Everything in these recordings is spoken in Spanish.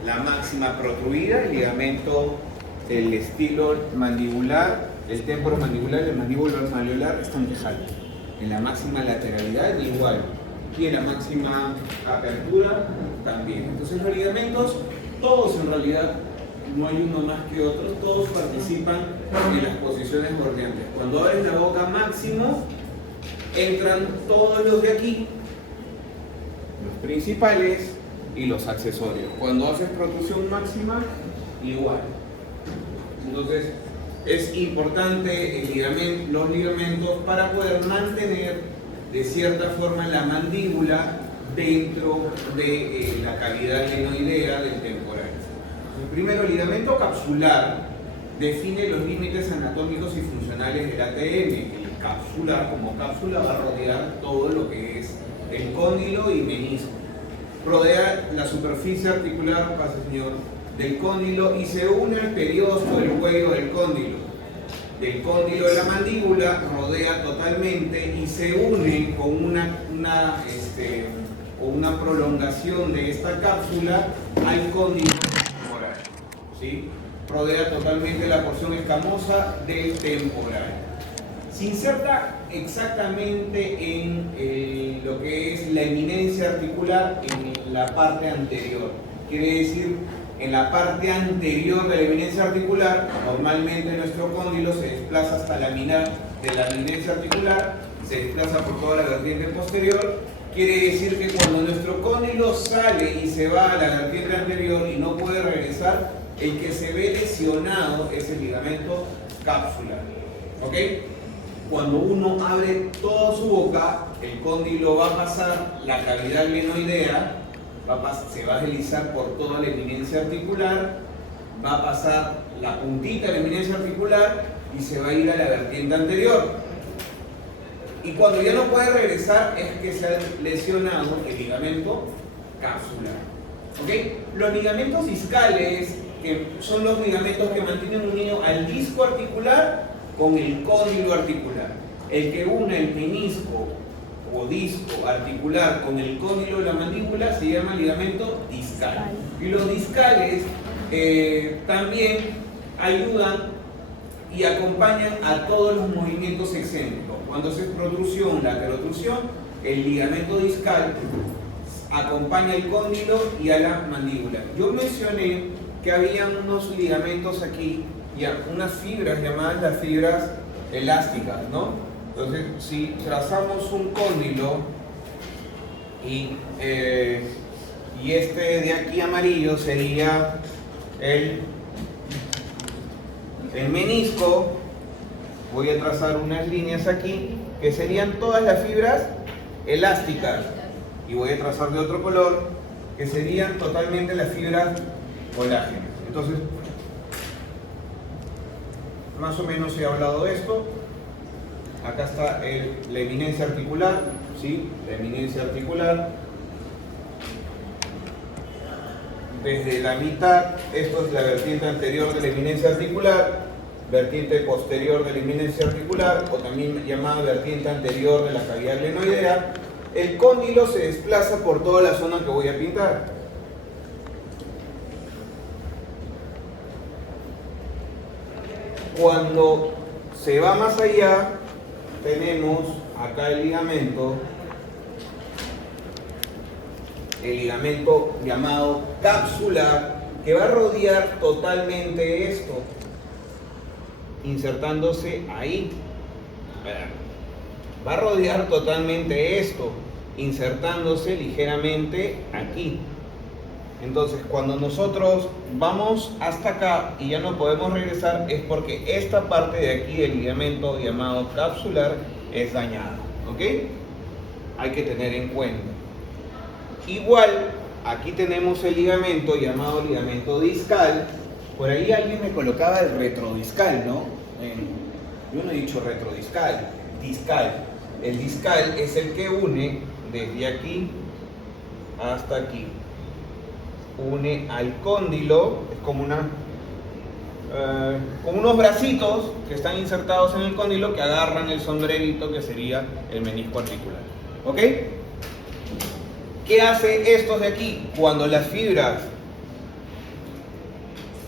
la máxima protruida, el ligamento del estilo mandibular, el temporomandibular y el mandíbulo malleolar están quejando. En la máxima lateralidad igual. Y en la máxima apertura también. Entonces los ligamentos, todos en realidad, no hay uno más que otros, todos participan en las posiciones bordeantes. Cuando abres la boca máximo, entran todos los de aquí, los principales y los accesorios. Cuando haces protrusión máxima, igual. Entonces es importante los ligamentos para poder mantener de cierta forma la mandíbula dentro de la cavidad glenoidea del temporal. El primero, el ligamento capsular define los límites anatómicos y funcionales del ATM. El capsular, como cápsula, va a rodear todo lo que es el cóndilo y menisco. Rodea la superficie articular, pase señor, del cóndilo y se une al periosto del cuello del cóndilo. Del cóndilo de la mandíbula rodea totalmente y se une con una prolongación de esta cápsula al cóndilo temporal, ¿sí? Rodea totalmente la porción escamosa del temporal. Se inserta exactamente en lo que es la eminencia articular en la parte anterior. Quiere decir, en la parte anterior de la eminencia articular, normalmente nuestro cóndilo se desplaza hasta la mina de la eminencia articular, se desplaza por toda la vertiente posterior. Quiere decir que cuando nuestro cóndilo sale y se va a la vertiente anterior y no puede regresar, el que se ve lesionado es el ligamento capsular. ¿Ok? Cuando uno abre toda su boca, el cóndilo va a pasar la cavidad glenoidea, se va a deslizar por toda la eminencia articular, va a pasar la puntita de la eminencia articular y se va a ir a la vertiente anterior. Y cuando ya no puede regresar es que se ha lesionado el ligamento capsular. ¿Okay? Los ligamentos discales, que son los ligamentos que mantienen unido al disco articular con el cóndilo articular. El que une el menisco o disco articular con el cóndilo de la mandíbula se llama ligamento discal. Y los discales también ayudan y acompañan a todos los movimientos excéntricos. Cuando haces protrusión, laterotrusión, el ligamento discal acompaña el cóndilo y a la mandíbula. Yo mencioné que habían unos ligamentos aquí, unas fibras llamadas las fibras elásticas, ¿no? Entonces, si trazamos un cóndilo y este de aquí amarillo sería el menisco, voy a trazar unas líneas aquí que serían todas las fibras elásticas y voy a trazar de otro color que serían totalmente las fibras colágenas. Entonces, más o menos he hablado de esto. Acá está la eminencia articular, ¿sí? La eminencia articular. Desde la mitad, esto es la vertiente anterior de la eminencia articular, vertiente posterior de la eminencia articular, o también llamada vertiente anterior de la cavidad glenoidea. El cóndilo se desplaza por toda la zona que voy a pintar. Cuando se va más allá, tenemos acá el ligamento llamado capsular, que va a rodear totalmente esto, insertándose ahí. Va a rodear totalmente esto, insertándose ligeramente aquí. Entonces, cuando nosotros vamos hasta acá y ya no podemos regresar, es porque esta parte de aquí del ligamento llamado capsular es dañada. ¿Ok? Hay que tener en cuenta. Igual, aquí tenemos el ligamento llamado ligamento discal. Por ahí alguien me colocaba el retrodiscal, ¿no? Yo no he dicho retrodiscal, discal. El discal es el que une desde aquí hasta aquí. Une al cóndilo, es como unos bracitos que están insertados en el cóndilo que agarran el sombrerito que sería el menisco articular. ¿Ok? ¿Qué hace estos de aquí? Cuando las fibras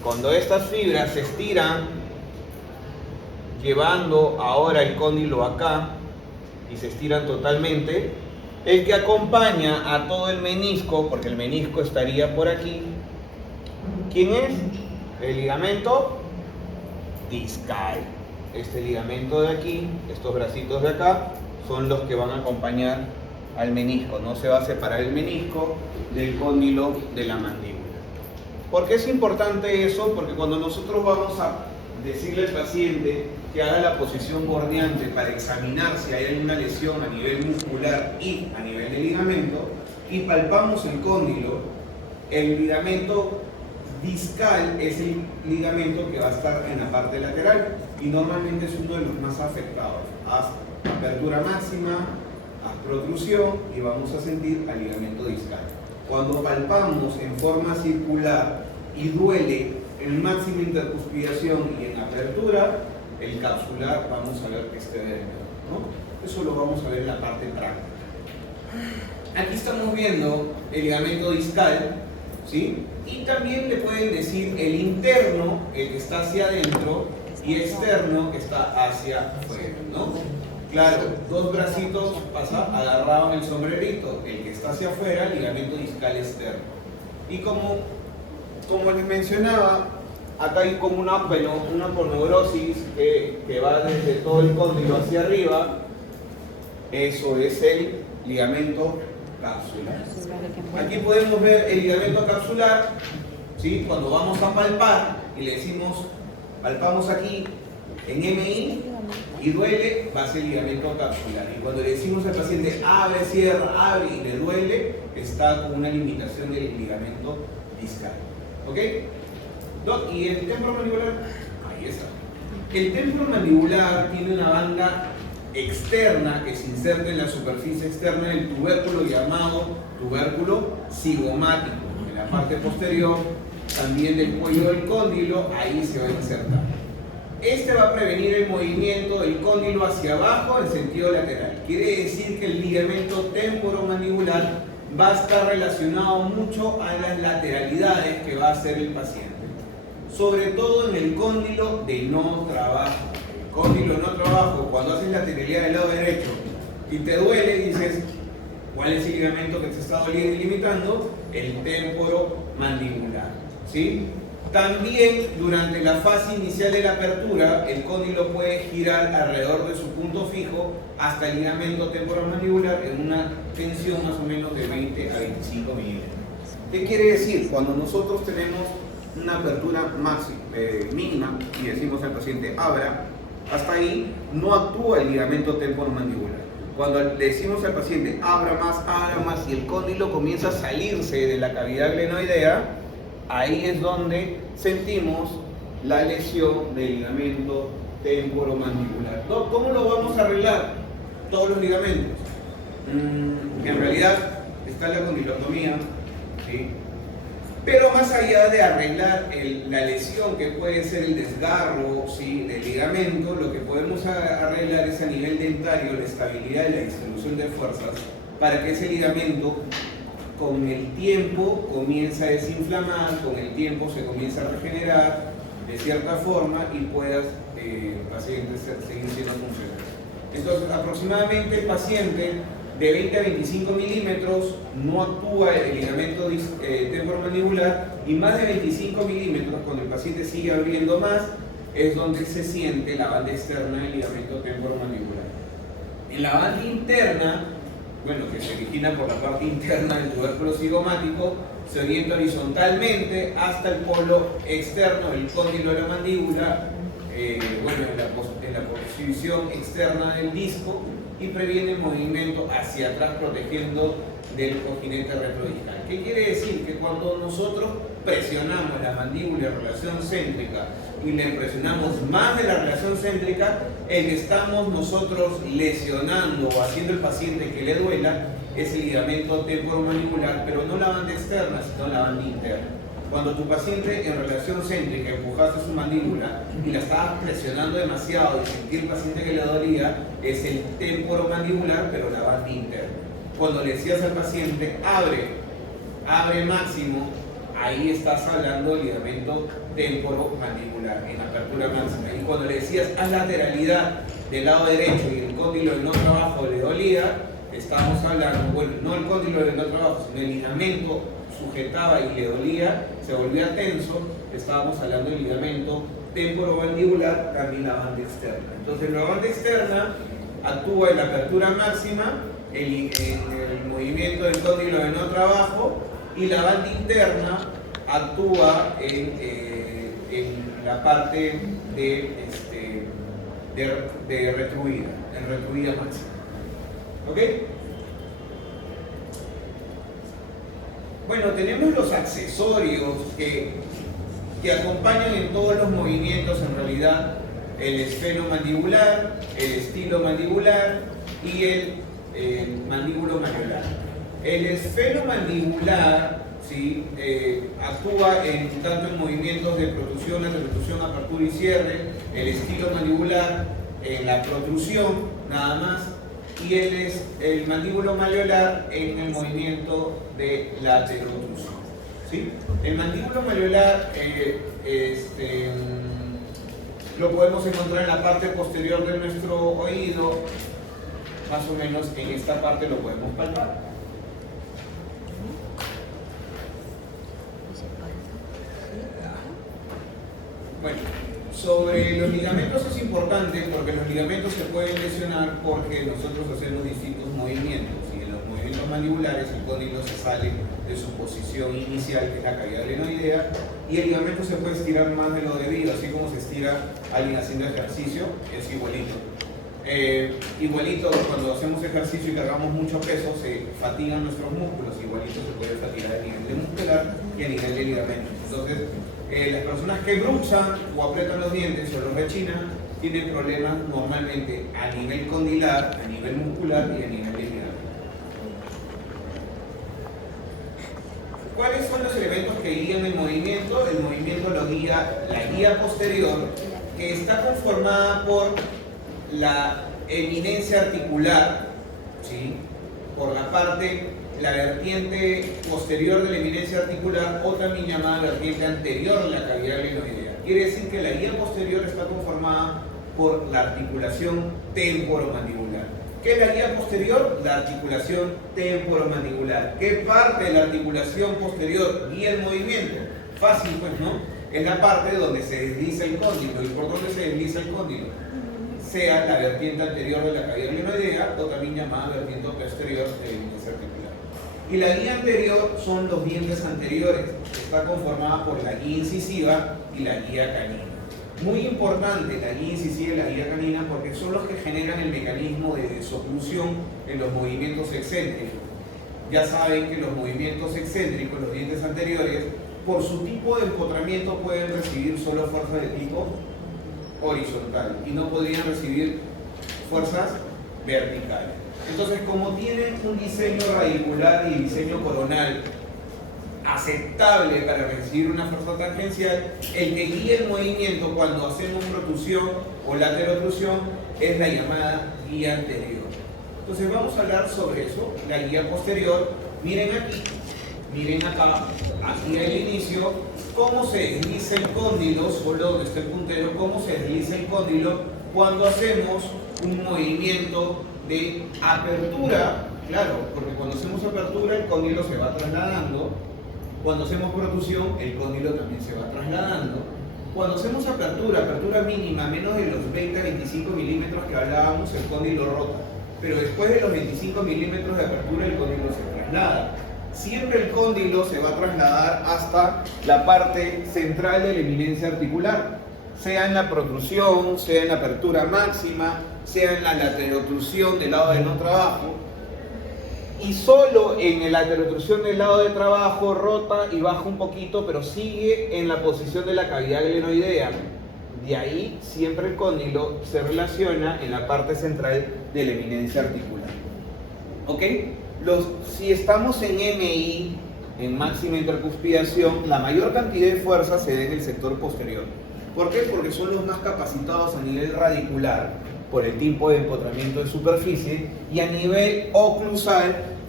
Cuando estas fibras se estiran, llevando ahora el cóndilo acá, y se estiran totalmente, el que acompaña a todo el menisco, porque el menisco estaría por aquí, ¿quién es? El ligamento discal. Este ligamento de aquí, estos bracitos de acá, son los que van a acompañar al menisco. No se va a separar el menisco del cóndilo de la mandíbula. ¿Por qué es importante eso? Porque cuando nosotros vamos a decirle al paciente que haga la posición bordeante para examinar si hay alguna lesión a nivel muscular y a nivel de ligamento, y palpamos el cóndilo, el ligamento discal es el ligamento que va a estar en la parte lateral y normalmente es uno de los más afectados. Haz apertura máxima, haz protrusión y vamos a sentir al ligamento discal. Cuando palpamos en forma circular y duele en máxima intercuspidación y en apertura, el capsular vamos a ver que esté derivado, ¿no? Eso lo vamos a ver en la parte práctica. Aquí estamos viendo el ligamento discal, ¿sí? Y también le pueden decir el interno, el que está hacia adentro, y externo, que está hacia afuera, ¿no? Claro, dos bracitos agarrados en el sombrerito, el que está hacia afuera, el ligamento discal externo. Y como les mencionaba, acá hay como una poneurosis que va desde todo el cóndilo hacia arriba. Eso es el ligamento capsular. Aquí podemos ver el ligamento capsular, ¿sí? Cuando vamos a palpar y le decimos, palpamos aquí en MI y duele, va a ser el ligamento capsular. Y cuando le decimos al paciente abre, cierra, abre y le duele, está con una limitación del ligamento discal. ¿Ok? ¿Y el temporomandibular? Ahí está. El temporomandibular tiene una banda externa que se inserta en la superficie externa del tubérculo llamado tubérculo cigomático. En la parte posterior, también del cuello del cóndilo, ahí se va a insertar. Este va a prevenir el movimiento del cóndilo hacia abajo en sentido lateral. Quiere decir que el ligamento temporomandibular va a estar relacionado mucho a las lateralidades que va a hacer el paciente. Sobre todo en el cóndilo de no trabajo. El cóndilo de no trabajo, cuando haces lateralidad del lado derecho y te duele, dices, ¿cuál es el ligamento que te está doliendo y limitando? El temporomandibular, ¿sí? También durante la fase inicial de la apertura, el cóndilo puede girar alrededor de su punto fijo hasta el ligamento temporomandibular en una tensión más o menos de 20 a 25 milímetros. ¿Qué quiere decir? Cuando nosotros tenemos una apertura mínima y decimos al paciente abra, hasta ahí no actúa el ligamento temporomandibular. Cuando le decimos al paciente abra más y el cóndilo comienza a salirse de la cavidad glenoidea, ahí es donde sentimos la lesión del ligamento temporomandibular. ¿Cómo lo vamos a arreglar? Todos los ligamentos. En realidad está la condilotomía, ¿sí? Pero más allá de arreglar la lesión que puede ser el desgarro, ¿sí?, del ligamento, lo que podemos arreglar es a nivel dentario la estabilidad y la distribución de fuerzas para que ese ligamento con el tiempo comienza a desinflamar, con el tiempo se comienza a regenerar de cierta forma y puedas el paciente seguir siendo funcional. Entonces, aproximadamente el paciente de 20 a 25 milímetros no actúa el ligamento temporomandibular, y más de 25 milímetros, cuando el paciente sigue abriendo más, es donde se siente la banda externa del ligamento temporomandibular. En la banda interna, bueno, que se origina por la parte interna del tubérculo cigomático, se orienta horizontalmente hasta el polo externo del cóndilo de la mandíbula, en la posición externa del disco, y previene el movimiento hacia atrás protegiendo del cojinete retrodiscal. ¿Qué quiere decir? Que cuando nosotros presionamos la mandíbula en relación céntrica y le presionamos más de la relación céntrica, el que estamos nosotros lesionando o haciendo al paciente que le duela es el ligamento temporomandibular, pero no la banda externa, sino la banda interna. Cuando tu paciente en relación céntrica empujaste su mandíbula y la estabas presionando demasiado y sentí el paciente que le dolía, es el temporomandibular, pero la banda interna. Cuando le decías al paciente abre máximo, ahí estás hablando del ligamento temporomandibular en apertura máxima. Y cuando le decías haz lateralidad del lado derecho y el cóndilo de no trabajo le dolía, estamos hablando, bueno, no el cóndilo de no trabajo, sino el ligamento sujetaba y le dolía, se volvía tenso, estábamos hablando del ligamento temporomandibular, también la banda externa. Entonces la banda externa actúa en la apertura máxima, en el movimiento del cóndilo de no trabajo, y la banda interna actúa en la parte de retruida, en retruida máxima. ¿Ok? Bueno, tenemos los accesorios que acompañan en todos los movimientos, en realidad, el esfenomandibular, el estilomandibular y el mandíbulo malleolar. El esfenomandibular, ¿sí? Actúa tanto en movimientos de protrusión, apertura y cierre, el estilomandibular en la protrusión, nada más, y el mandíbulo malleolar en el movimiento de laterotrusión. ¿Sí? El mandíbulo malleolar lo podemos encontrar en la parte posterior de nuestro oído, más o menos en esta parte lo podemos palpar. Bueno, sobre los ligamentos es importante porque los ligamentos se pueden lesionar porque nosotros hacemos distintos movimientos y en los movimientos mandibulares el cóndilo se sale de su posición inicial, que es la cavidad glenoidea, y el ligamento se puede estirar más de lo debido, así como se estira alguien haciendo ejercicio, es igualito. Igualito cuando hacemos ejercicio y cargamos mucho peso se fatigan nuestros músculos, igualito se puede fatigar a nivel de muscular y a nivel de ligamento. Entonces, las personas que bruxan o aprietan los dientes o los rechinan tienen problemas normalmente a nivel condilar, a nivel muscular y a nivel de ligamento. ¿Cuáles son los elementos que guían el movimiento? El movimiento lo guía la guía posterior, que está conformada por la eminencia articular, ¿sí? Por la vertiente posterior de la eminencia articular, o también llamada vertiente anterior de la cavidad glenoidea. Quiere decir que la guía posterior está conformada por la articulación temporomandibular. ¿Qué es la guía posterior? La articulación temporomandibular. ¿Qué parte de la articulación posterior guía el movimiento? Fácil, pues, ¿no? Es la parte donde se desliza el cóndilo. ¿Y por dónde se desliza el cóndilo? Sea la vertiente anterior de la cavidad glenoidea o también llamada vertiente posterior de la eminencia articular. Y la guía anterior son los dientes anteriores, está conformada por la guía incisiva y la guía canina. Muy importante la guía incisiva y la guía canina porque son los que generan el mecanismo de desoclusión en los movimientos excéntricos. Ya saben que los movimientos excéntricos, los dientes anteriores, por su tipo de empotramiento pueden recibir solo fuerzas de tipo horizontal y no podrían recibir fuerzas verticales. Entonces, como tienen un diseño radicular y diseño coronal aceptable para recibir una fuerza tangencial, el que guía el movimiento cuando hacemos protrusión o laterotrusión es la llamada guía anterior. Entonces vamos a hablar sobre eso, la guía posterior. Miren aquí, miren acá, aquí al inicio, cómo se desliza el cóndilo, solo donde está el puntero, cómo se desliza el cóndilo cuando hacemos un movimiento de apertura. Claro, porque cuando hacemos apertura el cóndilo se va trasladando. Cuando hacemos protrusión, el cóndilo también se va trasladando. Cuando hacemos apertura mínima, menos de los 20-25 milímetros que hablábamos, el cóndilo rota. Pero después de los 25 milímetros de apertura, el cóndilo se traslada. Siempre el cóndilo se va a trasladar hasta la parte central de la eminencia articular, sea en la protrusión, sea en la apertura máxima, sea en la laterotrusión del lado de no trabajo. Y solo en la laterotrusión del lado de trabajo rota y baja un poquito, pero sigue en la posición de la cavidad glenoidea. De ahí siempre el cóndilo se relaciona en la parte central de la eminencia articular. ¿Ok? Si estamos en MI, en máxima intercuspidación, la mayor cantidad de fuerza se da en el sector posterior. ¿Por qué? Porque son los más capacitados a nivel radicular, por el tipo de empotramiento de superficie, y a nivel oclusal,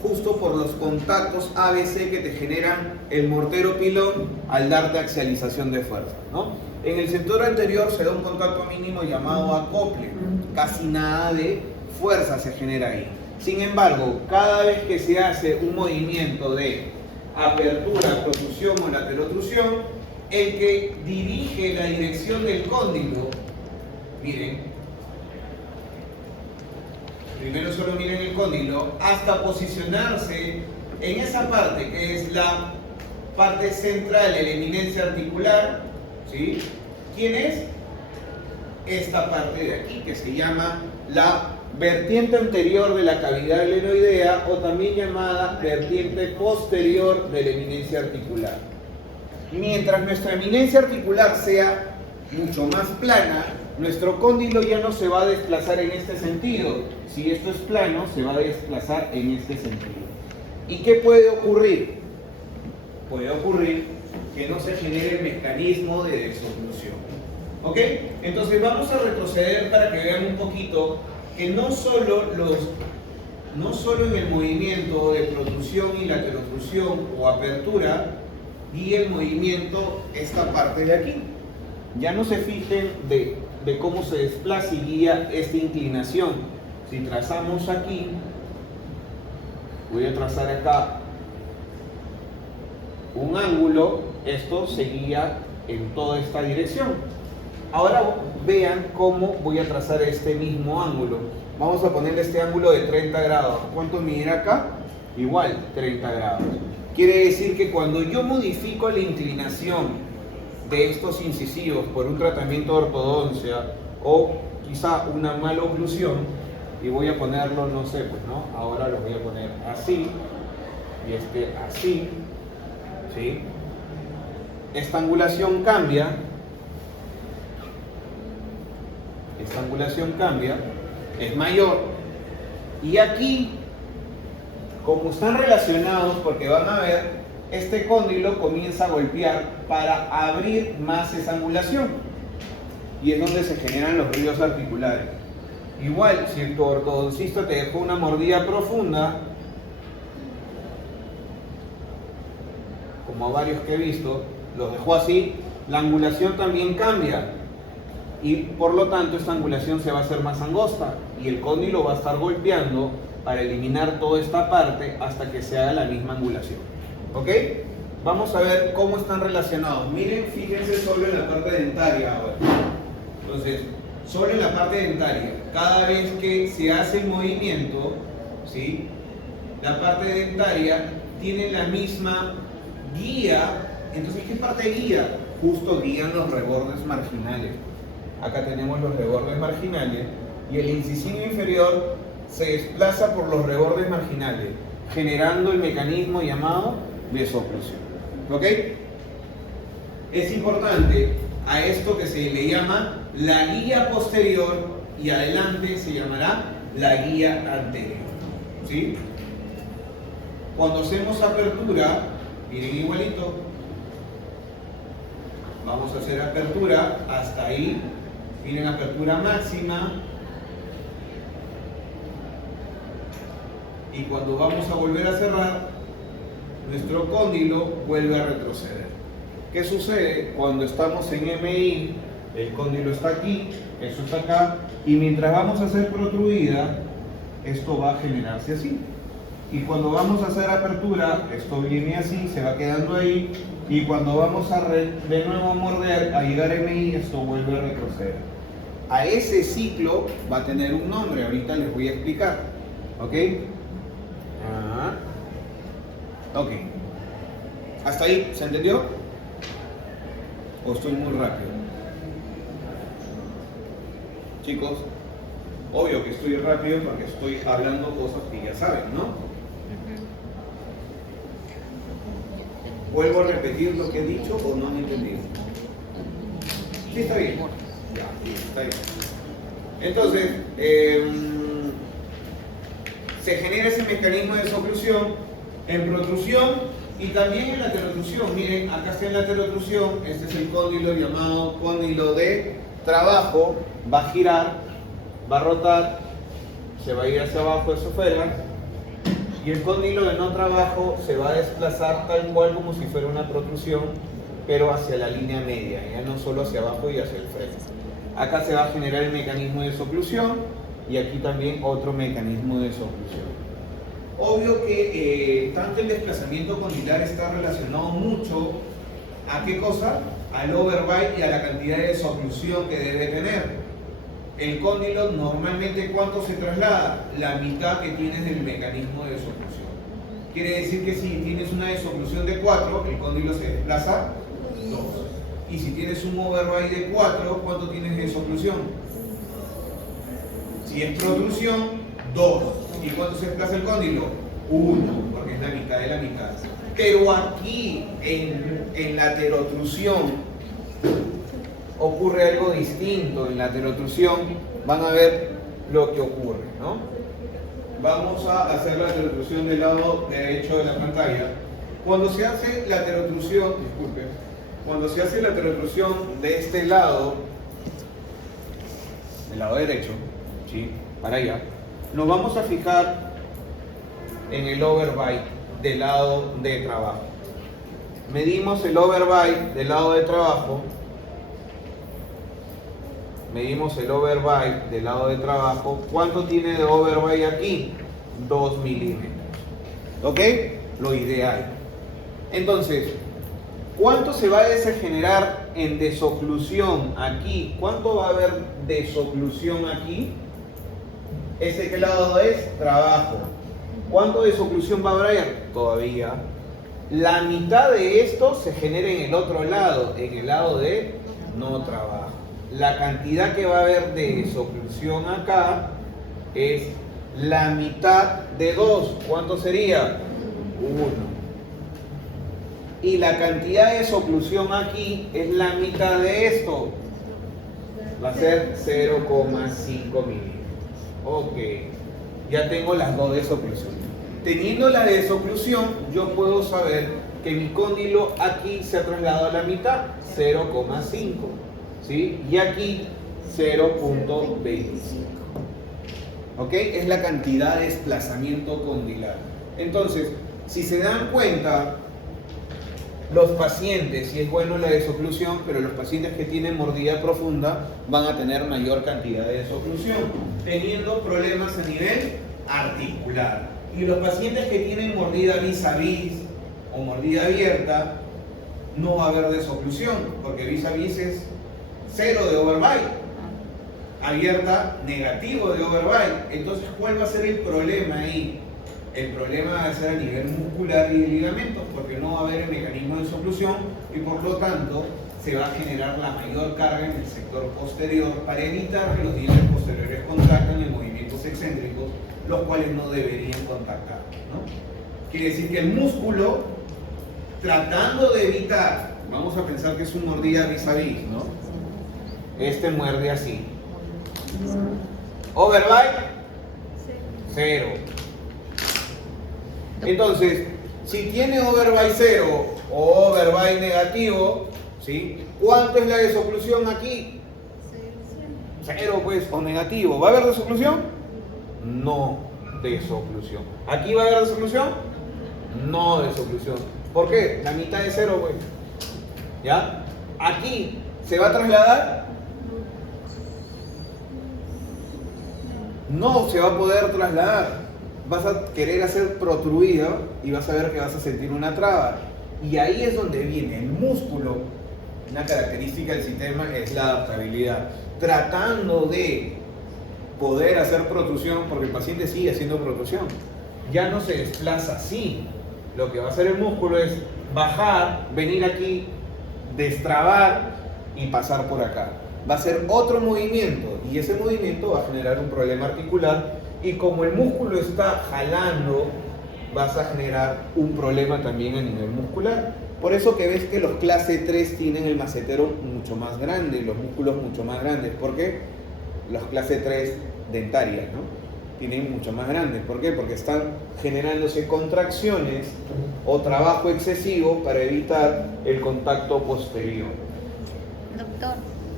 justo por los contactos ABC que te generan el mortero pilón al darte axialización de fuerza, ¿no? En el sector anterior se da un contacto mínimo llamado acople, casi nada de fuerza se genera ahí. Sin embargo, cada vez que se hace un movimiento de apertura, protrusión o laterotrusión, el que dirige la dirección del cóndilo, miren, primero solo miren el cóndilo, hasta posicionarse en esa parte que es la parte central de la eminencia articular, ¿sí? ¿Quién es? Esta parte de aquí, que se llama la vertiente anterior de la cavidad glenoidea, o también llamada vertiente posterior de la eminencia articular. Mientras nuestra eminencia articular sea mucho más plana, nuestro cóndilo ya no se va a desplazar en este sentido. Si esto es plano, se va a desplazar en este sentido. ¿Y qué puede ocurrir? Puede ocurrir que no se genere el mecanismo de desoclusión. ¿Ok? Entonces vamos a retroceder para que vean un poquito que no solo en el movimiento de protrusión y laterotrusión o apertura guía el movimiento esta parte de aquí. Ya no se fijen de cómo se desplaza y guía esta inclinación. Si trazamos aquí, voy a trazar acá un ángulo, esto se guía en toda esta dirección. Ahora vean cómo voy a trazar este mismo ángulo. Vamos a ponerle este ángulo de 30 grados. ¿Cuánto mide acá? Igual, 30 grados. Quiere decir que cuando yo modifico la inclinación de estos incisivos por un tratamiento de ortodoncia o quizá una mala oclusión, y voy a ponerlo, no sé, pues no, ahora lo voy a poner así y este así, ¿sí? Esta angulación cambia, es mayor, y aquí, como están relacionados, porque van a ver, este cóndilo comienza a golpear para abrir más esa angulación, y es donde se generan los ruidos articulares. Igual, si tu ortodoncista te dejó una mordida profunda, como varios que he visto, los dejó así, la angulación también cambia. Y por lo tanto esta angulación se va a hacer más angosta y el cóndilo va a estar golpeando para eliminar toda esta parte hasta que se haga la misma angulación. ¿Ok? Vamos a ver cómo están relacionados. Miren, fíjense solo en la parte dentaria ahora. Entonces, solo en la parte dentaria, cada vez que se hace el movimiento, ¿sí? La parte dentaria tiene la misma guía. Entonces, ¿qué parte guía? Justo guían los rebordes marginales. Acá tenemos los rebordes marginales y el incisivo inferior se desplaza por los rebordes marginales, generando el mecanismo llamado desoclusión. ¿Ok? Es importante a esto que se le llama la guía posterior y adelante se llamará la guía anterior. ¿Sí? Cuando hacemos apertura, miren igualito, vamos a hacer apertura hasta ahí. Miren, apertura máxima, y cuando vamos a volver a cerrar, nuestro cóndilo vuelve a retroceder. ¿Qué sucede? Cuando estamos en MI, el cóndilo está aquí, eso está acá, y mientras vamos a hacer protruida, esto va a generarse así. Y cuando vamos a hacer apertura, esto viene así, se va quedando ahí, y cuando vamos a de nuevo a morder, a llegar a MI, esto vuelve a retroceder. A ese ciclo va a tener un nombre, ahorita les voy a explicar. ¿Ok? Ok. ¿Hasta ahí? ¿Se entendió? ¿O estoy muy rápido? Chicos, obvio que estoy rápido porque estoy hablando cosas que ya saben, ¿no? ¿Vuelvo a repetir lo que he dicho o no han entendido? Sí, está bien. Ya, sí, está bien. Entonces, se genera ese mecanismo de desoclusión en protrusión y también en laterotrusión. Miren, acá está en laterotrusión, este es el cóndilo llamado cóndilo de trabajo, va a girar, va a rotar, se va a ir hacia abajo, eso fuera, Y el cóndilo de no trabajo se va a desplazar tal cual como si fuera una protrusión, pero hacia la línea media, ya no solo hacia abajo y hacia el frente. Acá se va a generar el mecanismo de soclusión y aquí también otro mecanismo de soclusión. Obvio que tanto el desplazamiento condilar está relacionado mucho ¿a qué cosa? Al overbite y a la cantidad de soclusión que debe tener. El cóndilo normalmente ¿cuánto se traslada? La mitad que tienes del mecanismo de soclusión. Quiere decir que si tienes una desoclusión de 4, el cóndilo se desplaza 2. Y si tienes un overbite de 4, ¿cuánto tienes de soclusión? Si es protrusión, 2. ¿Y cuánto se desplaza el cóndilo? 1, porque es la mitad de la mitad. Pero aquí, en la heterotrusión, ocurre algo distinto. En la heterotrusión van a ver lo que ocurre, ¿no? Vamos a hacer la heterotrusión del lado derecho de la pantalla. Cuando se hace la heterotrusión, disculpen, cuando se hace la heterotrusión de este lado, del lado derecho, ¿sí? Para allá, nos vamos a fijar en el overbite del lado de trabajo. Medimos el overbite del lado de trabajo. Medimos el overbite del lado de trabajo. ¿Cuánto tiene de overbite aquí? 2 milímetros. ¿Ok? Lo ideal. Entonces, ¿cuánto se va a degenerar en desoclusión aquí? ¿Cuánto va a haber desoclusión aquí? ¿Ese qué lado es? Trabajo. ¿Cuánto de desoclusión va a haber? Todavía. La mitad de esto se genera en el otro lado, en el lado de no trabajo. La cantidad que va a haber de desoclusión acá es la mitad de 2. ¿Cuánto sería? 1. Y la cantidad de desoclusión aquí es la mitad de esto. Va a ser 0,5 milímetros. Ok. Ya tengo las dos desoclusiones. Teniendo la desoclusión, yo puedo saber que mi cóndilo aquí se ha trasladado a la mitad, 0,5. ¿Sí? Y aquí 0,25. ¿Ok? Es la cantidad de desplazamiento condilar. Entonces, si se dan cuenta, los pacientes, si es bueno la desoclusión, pero los pacientes que tienen mordida profunda van a tener mayor cantidad de desoclusión, teniendo problemas a nivel articular. Y los pacientes que tienen mordida vis a vis o mordida abierta, no va a haber desoclusión, porque vis a vis es 0 de overbite, abierta negativo de overbite. Entonces, ¿cuál va a ser el problema ahí? El problema va a ser a nivel muscular y de ligamentos, porque no va a haber el mecanismo de soclusión y por lo tanto se va a generar la mayor carga en el sector posterior para evitar que los dientes posteriores contacten en movimientos excéntricos, los cuales no deberían contactar, ¿no? Quiere decir que el músculo, tratando de evitar, vamos a pensar que es un mordida vis a vis, ¿no? Este muerde así. Overbite, 0. Entonces, si tiene overbite 0 o overbite negativo, ¿sí? ¿Cuánto es la desoclusión aquí? 0, pues, o negativo. ¿Va a haber desoclusión? No desoclusión. ¿Aquí va a haber desoclusión? No desoclusión. ¿Por qué? La mitad de 0, pues. ¿Ya? Aquí, ¿se va a trasladar? No se va a poder trasladar. Vas a querer hacer protruida y vas a ver que vas a sentir una traba. Y ahí es donde viene el músculo. Una característica del sistema es la adaptabilidad. Tratando de poder hacer protrusión, porque el paciente sigue haciendo protrusión. Ya no se desplaza así. Lo que va a hacer el músculo es bajar, venir aquí, destrabar y pasar por acá. Va a ser otro movimiento y ese movimiento va a generar un problema articular y como el músculo está jalando, vas a generar un problema también a nivel muscular. Por eso que ves que los clase 3 tienen el macetero mucho más grande, los músculos mucho más grandes. ¿Por qué? Los clase 3 dentarias, ¿no? Tienen mucho más grandes. ¿Por qué? Porque están generándose contracciones o trabajo excesivo para evitar el contacto posterior. Doctor,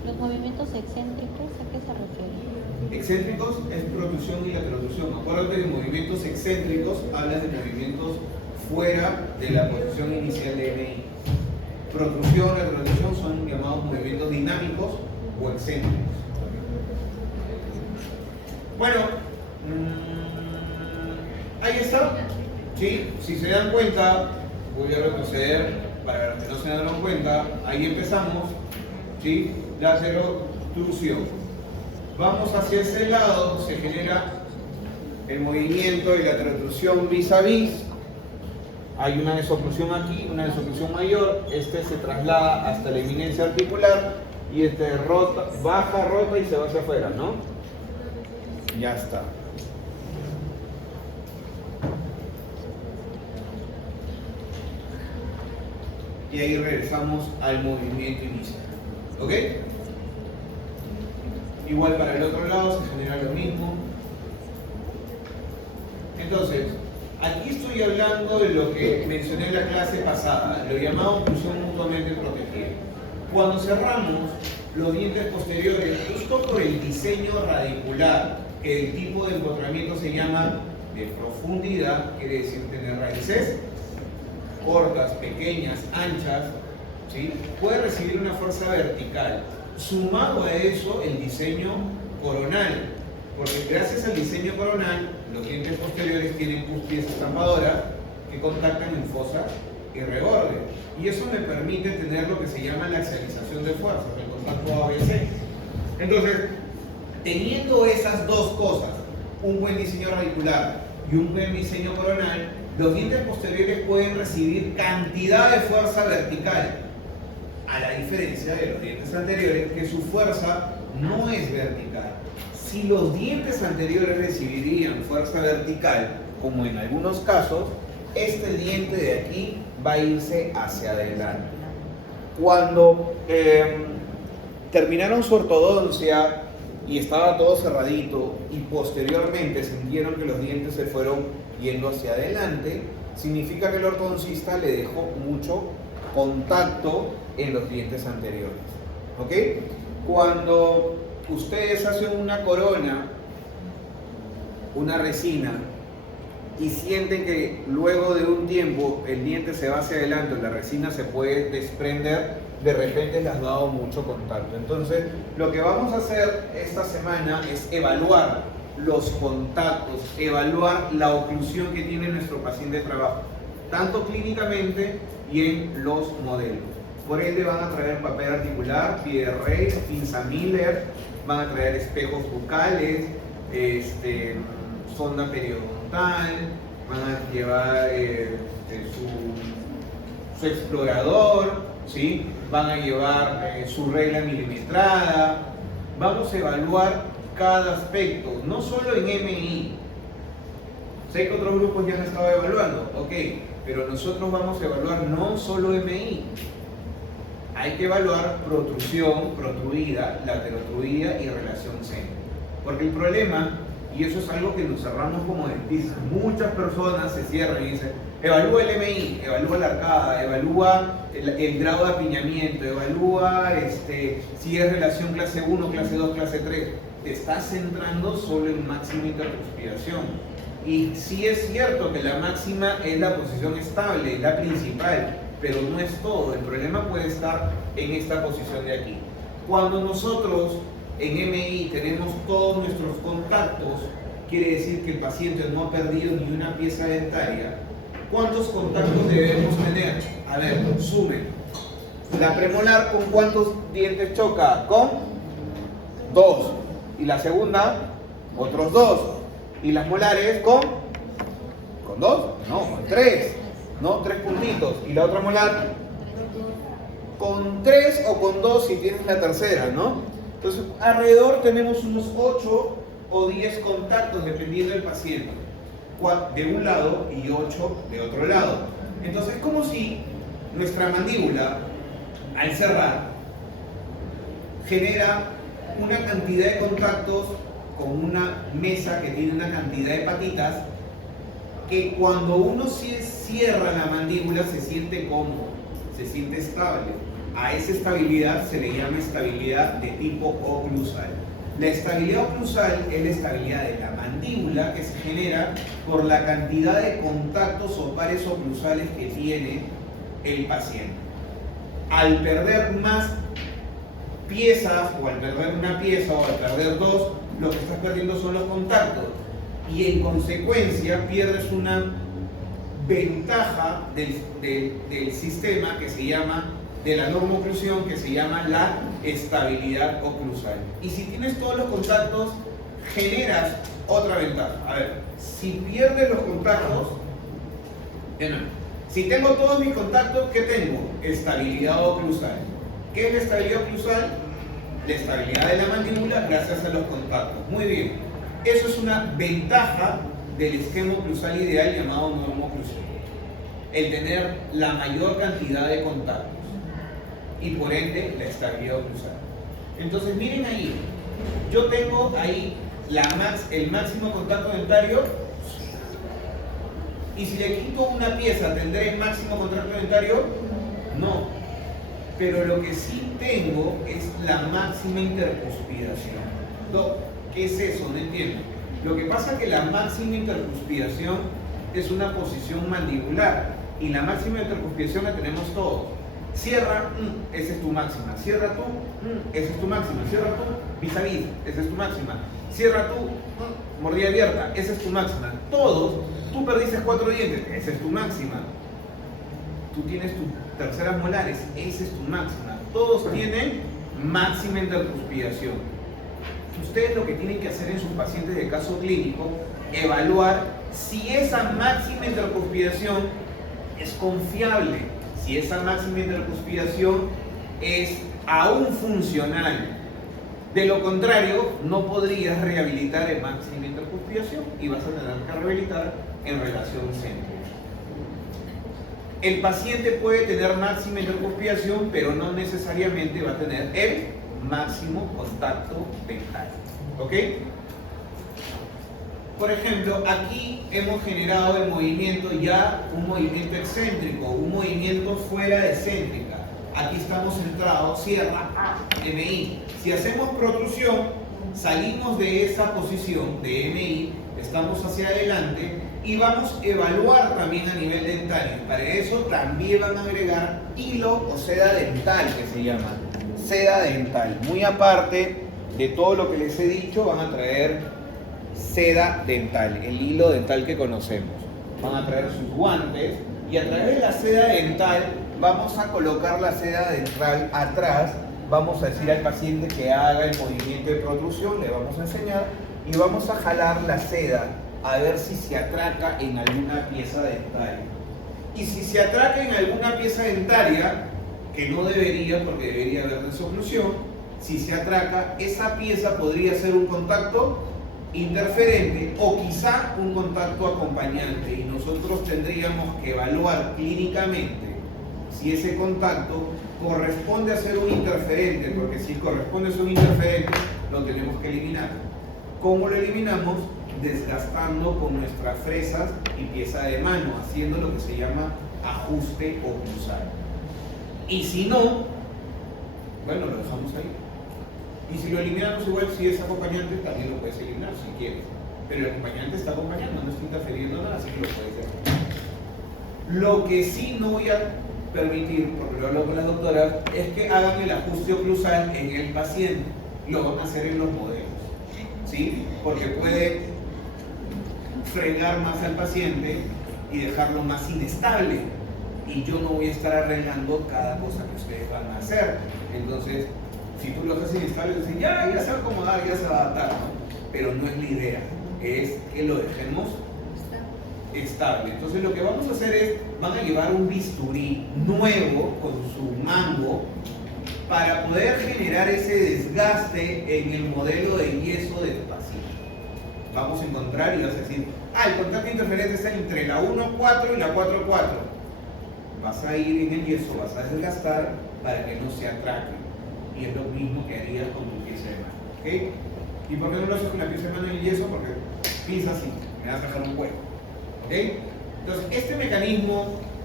Los movimientos excéntricos, ¿a qué se refiere? Excéntricos es protrusión y laterotrusión. Acuérdate de movimientos excéntricos, hablas de movimientos fuera de la posición inicial de MI. Protrusión, laterotrusión son llamados movimientos dinámicos o excéntricos. Bueno, ahí está. ¿Sí? Si se dan cuenta, voy a retroceder para que no se den cuenta. Ahí empezamos. ¿Sí? Laterotrusión. Vamos hacia ese lado, se genera el movimiento de laterotrusión vis a vis. Hay una desoclusión aquí, una desoclusión mayor. Este se traslada hasta la eminencia articular y este rota, baja, rota y se va hacia afuera, ¿no? Ya está. Y ahí regresamos al movimiento inicial. ¿Ok? Igual para el otro lado se genera lo mismo. Entonces, aquí estoy hablando de lo que mencioné en la clase pasada, lo llamado oclusión mutuamente protegida. Cuando cerramos los dientes posteriores, justo por el diseño radicular, que el tipo de empotramiento se llama de profundidad, quiere decir tener raíces cortas, pequeñas, anchas, ¿sí? Puede recibir una fuerza vertical. Sumado a eso, el diseño coronal, porque gracias al diseño coronal, los dientes posteriores tienen cúspides estampadoras que contactan en fosa y reborde. Y eso me permite tener lo que se llama la axialización de fuerzas, el contacto ABC. Entonces, teniendo esas dos cosas, un buen diseño radicular y un buen diseño coronal, los dientes posteriores pueden recibir cantidad de fuerza vertical, a la diferencia de los dientes anteriores, que su fuerza no es vertical. Si los dientes anteriores recibirían fuerza vertical, como en algunos casos, este diente de aquí va a irse hacia adelante. Cuando terminaron su ortodoncia y estaba todo cerradito y posteriormente sintieron que los dientes se fueron yendo hacia adelante, significa que el ortodoncista le dejó mucho contacto en los dientes anteriores. ¿Ok? Cuando ustedes hacen una corona, una resina, y sienten que luego de un tiempo el diente se va hacia adelante, la resina se puede desprender, de repente les ha dado mucho contacto. Entonces, lo que vamos a hacer esta semana es evaluar los contactos, evaluar la oclusión que tiene nuestro paciente de trabajo, tanto clínicamente y en los modelos. Por ende van a traer papel articular, Pierre, pinza Miller, van a traer espejos bucales, sonda periodontal, van a llevar su explorador, ¿sí? Van a llevar su regla milimetrada. Vamos a evaluar cada aspecto, no solo en MI. Sé que otros grupos ya han estado evaluando, ok, pero nosotros vamos a evaluar no solo MI. Hay que evaluar protrusión, protruida, laterotruida y relación centro. Porque el problema, y eso es algo que nos cerramos como dentistas, muchas personas se cierran y dicen, evalúa el MI, evalúa la arcada, evalúa el grado de apiñamiento, evalúa si es relación clase 1, clase 2, clase 3. Te estás centrando solo en máxima intertranspiración. Y sí es cierto que la máxima es la posición estable, la principal, pero no es todo. El problema puede estar en esta posición de aquí. Cuando nosotros en MI tenemos todos nuestros contactos, quiere decir que el paciente no ha perdido ni una pieza dentaria. ¿Cuántos contactos debemos tener? A ver, sumen. La premolar, ¿con cuántos dientes choca? Con 2. Y la segunda, otros 2. Y las molares, ¿con 2? No, con 3. ¿No? 3 puntitos. Y la otra molar, con 3 o con 2 si tienes la tercera, ¿no? Entonces, alrededor tenemos unos 8 o 10 contactos dependiendo del paciente, de un lado y 8 de otro lado. Entonces, es como si nuestra mandíbula, al cerrar, genera una cantidad de contactos con una mesa que tiene una cantidad de patitas, que cuando uno cierra la mandíbula se siente cómodo, se siente estable. A esa estabilidad se le llama estabilidad de tipo oclusal. La estabilidad oclusal es la estabilidad de la mandíbula que se genera por la cantidad de contactos o pares oclusales que tiene el paciente. Al perder más piezas, o al perder una pieza, o al perder dos, lo que estás perdiendo son los contactos. Y en consecuencia pierdes una ventaja del sistema que se llama, de la normo-oclusión, que se llama la estabilidad oclusal. Y si tienes todos los contactos, generas otra ventaja. A ver, si pierdes los contactos, si tengo todos mis contactos, ¿qué tengo? Estabilidad oclusal. ¿Qué es la estabilidad oclusal? La estabilidad de la mandíbula gracias a los contactos. Muy bien. Eso es una ventaja del esquema oclusal ideal llamado normo-oclusión. El tener la mayor cantidad de contactos. Y por ende, la estabilidad oclusal. Entonces, miren ahí. Yo tengo ahí el máximo contacto dentario. Y si le quito una pieza, ¿tendré el máximo contacto dentario? No. Pero lo que sí tengo es la máxima intercuspidación. ¿Qué es eso? No entiendo. Lo que pasa es que la máxima intercuspidación es una posición mandibular. Y la máxima intercuspidación la tenemos todos. Cierra, esa es tu máxima. Cierra tú, esa es tu máxima. Cierra tú, vis a vis, esa es tu máxima. Cierra tú, mordida abierta, esa es tu máxima. Todos, tú perdiste 4 dientes, esa es tu máxima. Tú tienes tus terceras molares, esa es tu máxima. Todos tienen máxima intercuspidación. Ustedes lo que tienen que hacer en sus pacientes de caso clínico, evaluar si esa máxima intercuspidación es confiable. Si esa máxima intercuspidación es aún funcional. De lo contrario, no podrías rehabilitar en máxima intercuspidación y vas a tener que rehabilitar en relación céntrica. El paciente puede tener máxima intercuspidación, pero no necesariamente va a tener el máximo contacto dental. ¿Ok? Por ejemplo, aquí hemos generado el movimiento ya, un movimiento excéntrico, un movimiento fuera de céntrica. Aquí estamos centrados, cierra, MI. Si hacemos protrusión, salimos de esa posición de MI, estamos hacia adelante y vamos a evaluar también a nivel dental. Para eso también van a agregar hilo o seda dental, que se llama. Seda dental. Muy aparte de todo lo que les he dicho, van a traer seda dental, el hilo dental que conocemos. Van a traer sus guantes y a través de la seda dental vamos a colocar la seda dental atrás. Vamos a decir al paciente que haga el movimiento de protrusión, le vamos a enseñar y vamos a jalar la seda a ver si se atraca en alguna pieza dentaria. Y si se atraca en alguna pieza dentaria, que no debería porque debería haber desoclusión, si se atraca, esa pieza podría ser un contacto interferente o quizá un contacto acompañante y nosotros tendríamos que evaluar clínicamente si ese contacto corresponde a ser un interferente, porque si corresponde a ser un interferente lo tenemos que eliminar. ¿Cómo lo eliminamos? Desgastando con nuestras fresas y pieza de mano, haciendo lo que se llama ajuste oclusal. Y si no, bueno, lo dejamos ahí. Y si lo eliminamos igual, si es acompañante, también lo puedes eliminar si quieres. Pero el acompañante está acompañando, no está interfiriendo nada, así que lo puedes hacer. Lo que sí no voy a permitir, porque lo hablo con las doctoras, es que hagan el ajuste oclusal en el paciente. Lo van a hacer en los modelos, ¿sí? Porque puede frenar más al paciente y dejarlo más inestable. Y yo no voy a estar arreglando cada cosa que ustedes van a hacer. Entonces, si tú lo haces inestable, dicen, ya se va a acomodar, ya se va a adaptar, ¿no? Pero no es la idea, es que lo dejemos estable. Entonces lo que vamos a hacer es, van a llevar un bisturí nuevo con su mango para poder generar ese desgaste en el modelo de yeso del paciente. Vamos a encontrar y vas a decir, el contacto interferente está entre la 1,4 y la 4,4. Vas a ir en el yeso, vas a desgastar para que no se atraque. Y es lo mismo que harías con tu pieza de mano, ¿ok? ¿Y por qué no lo haces con la pieza de mano en el yeso? Porque pisas y me vas a dejar un hueco, ¿ok? Entonces, este mecanismo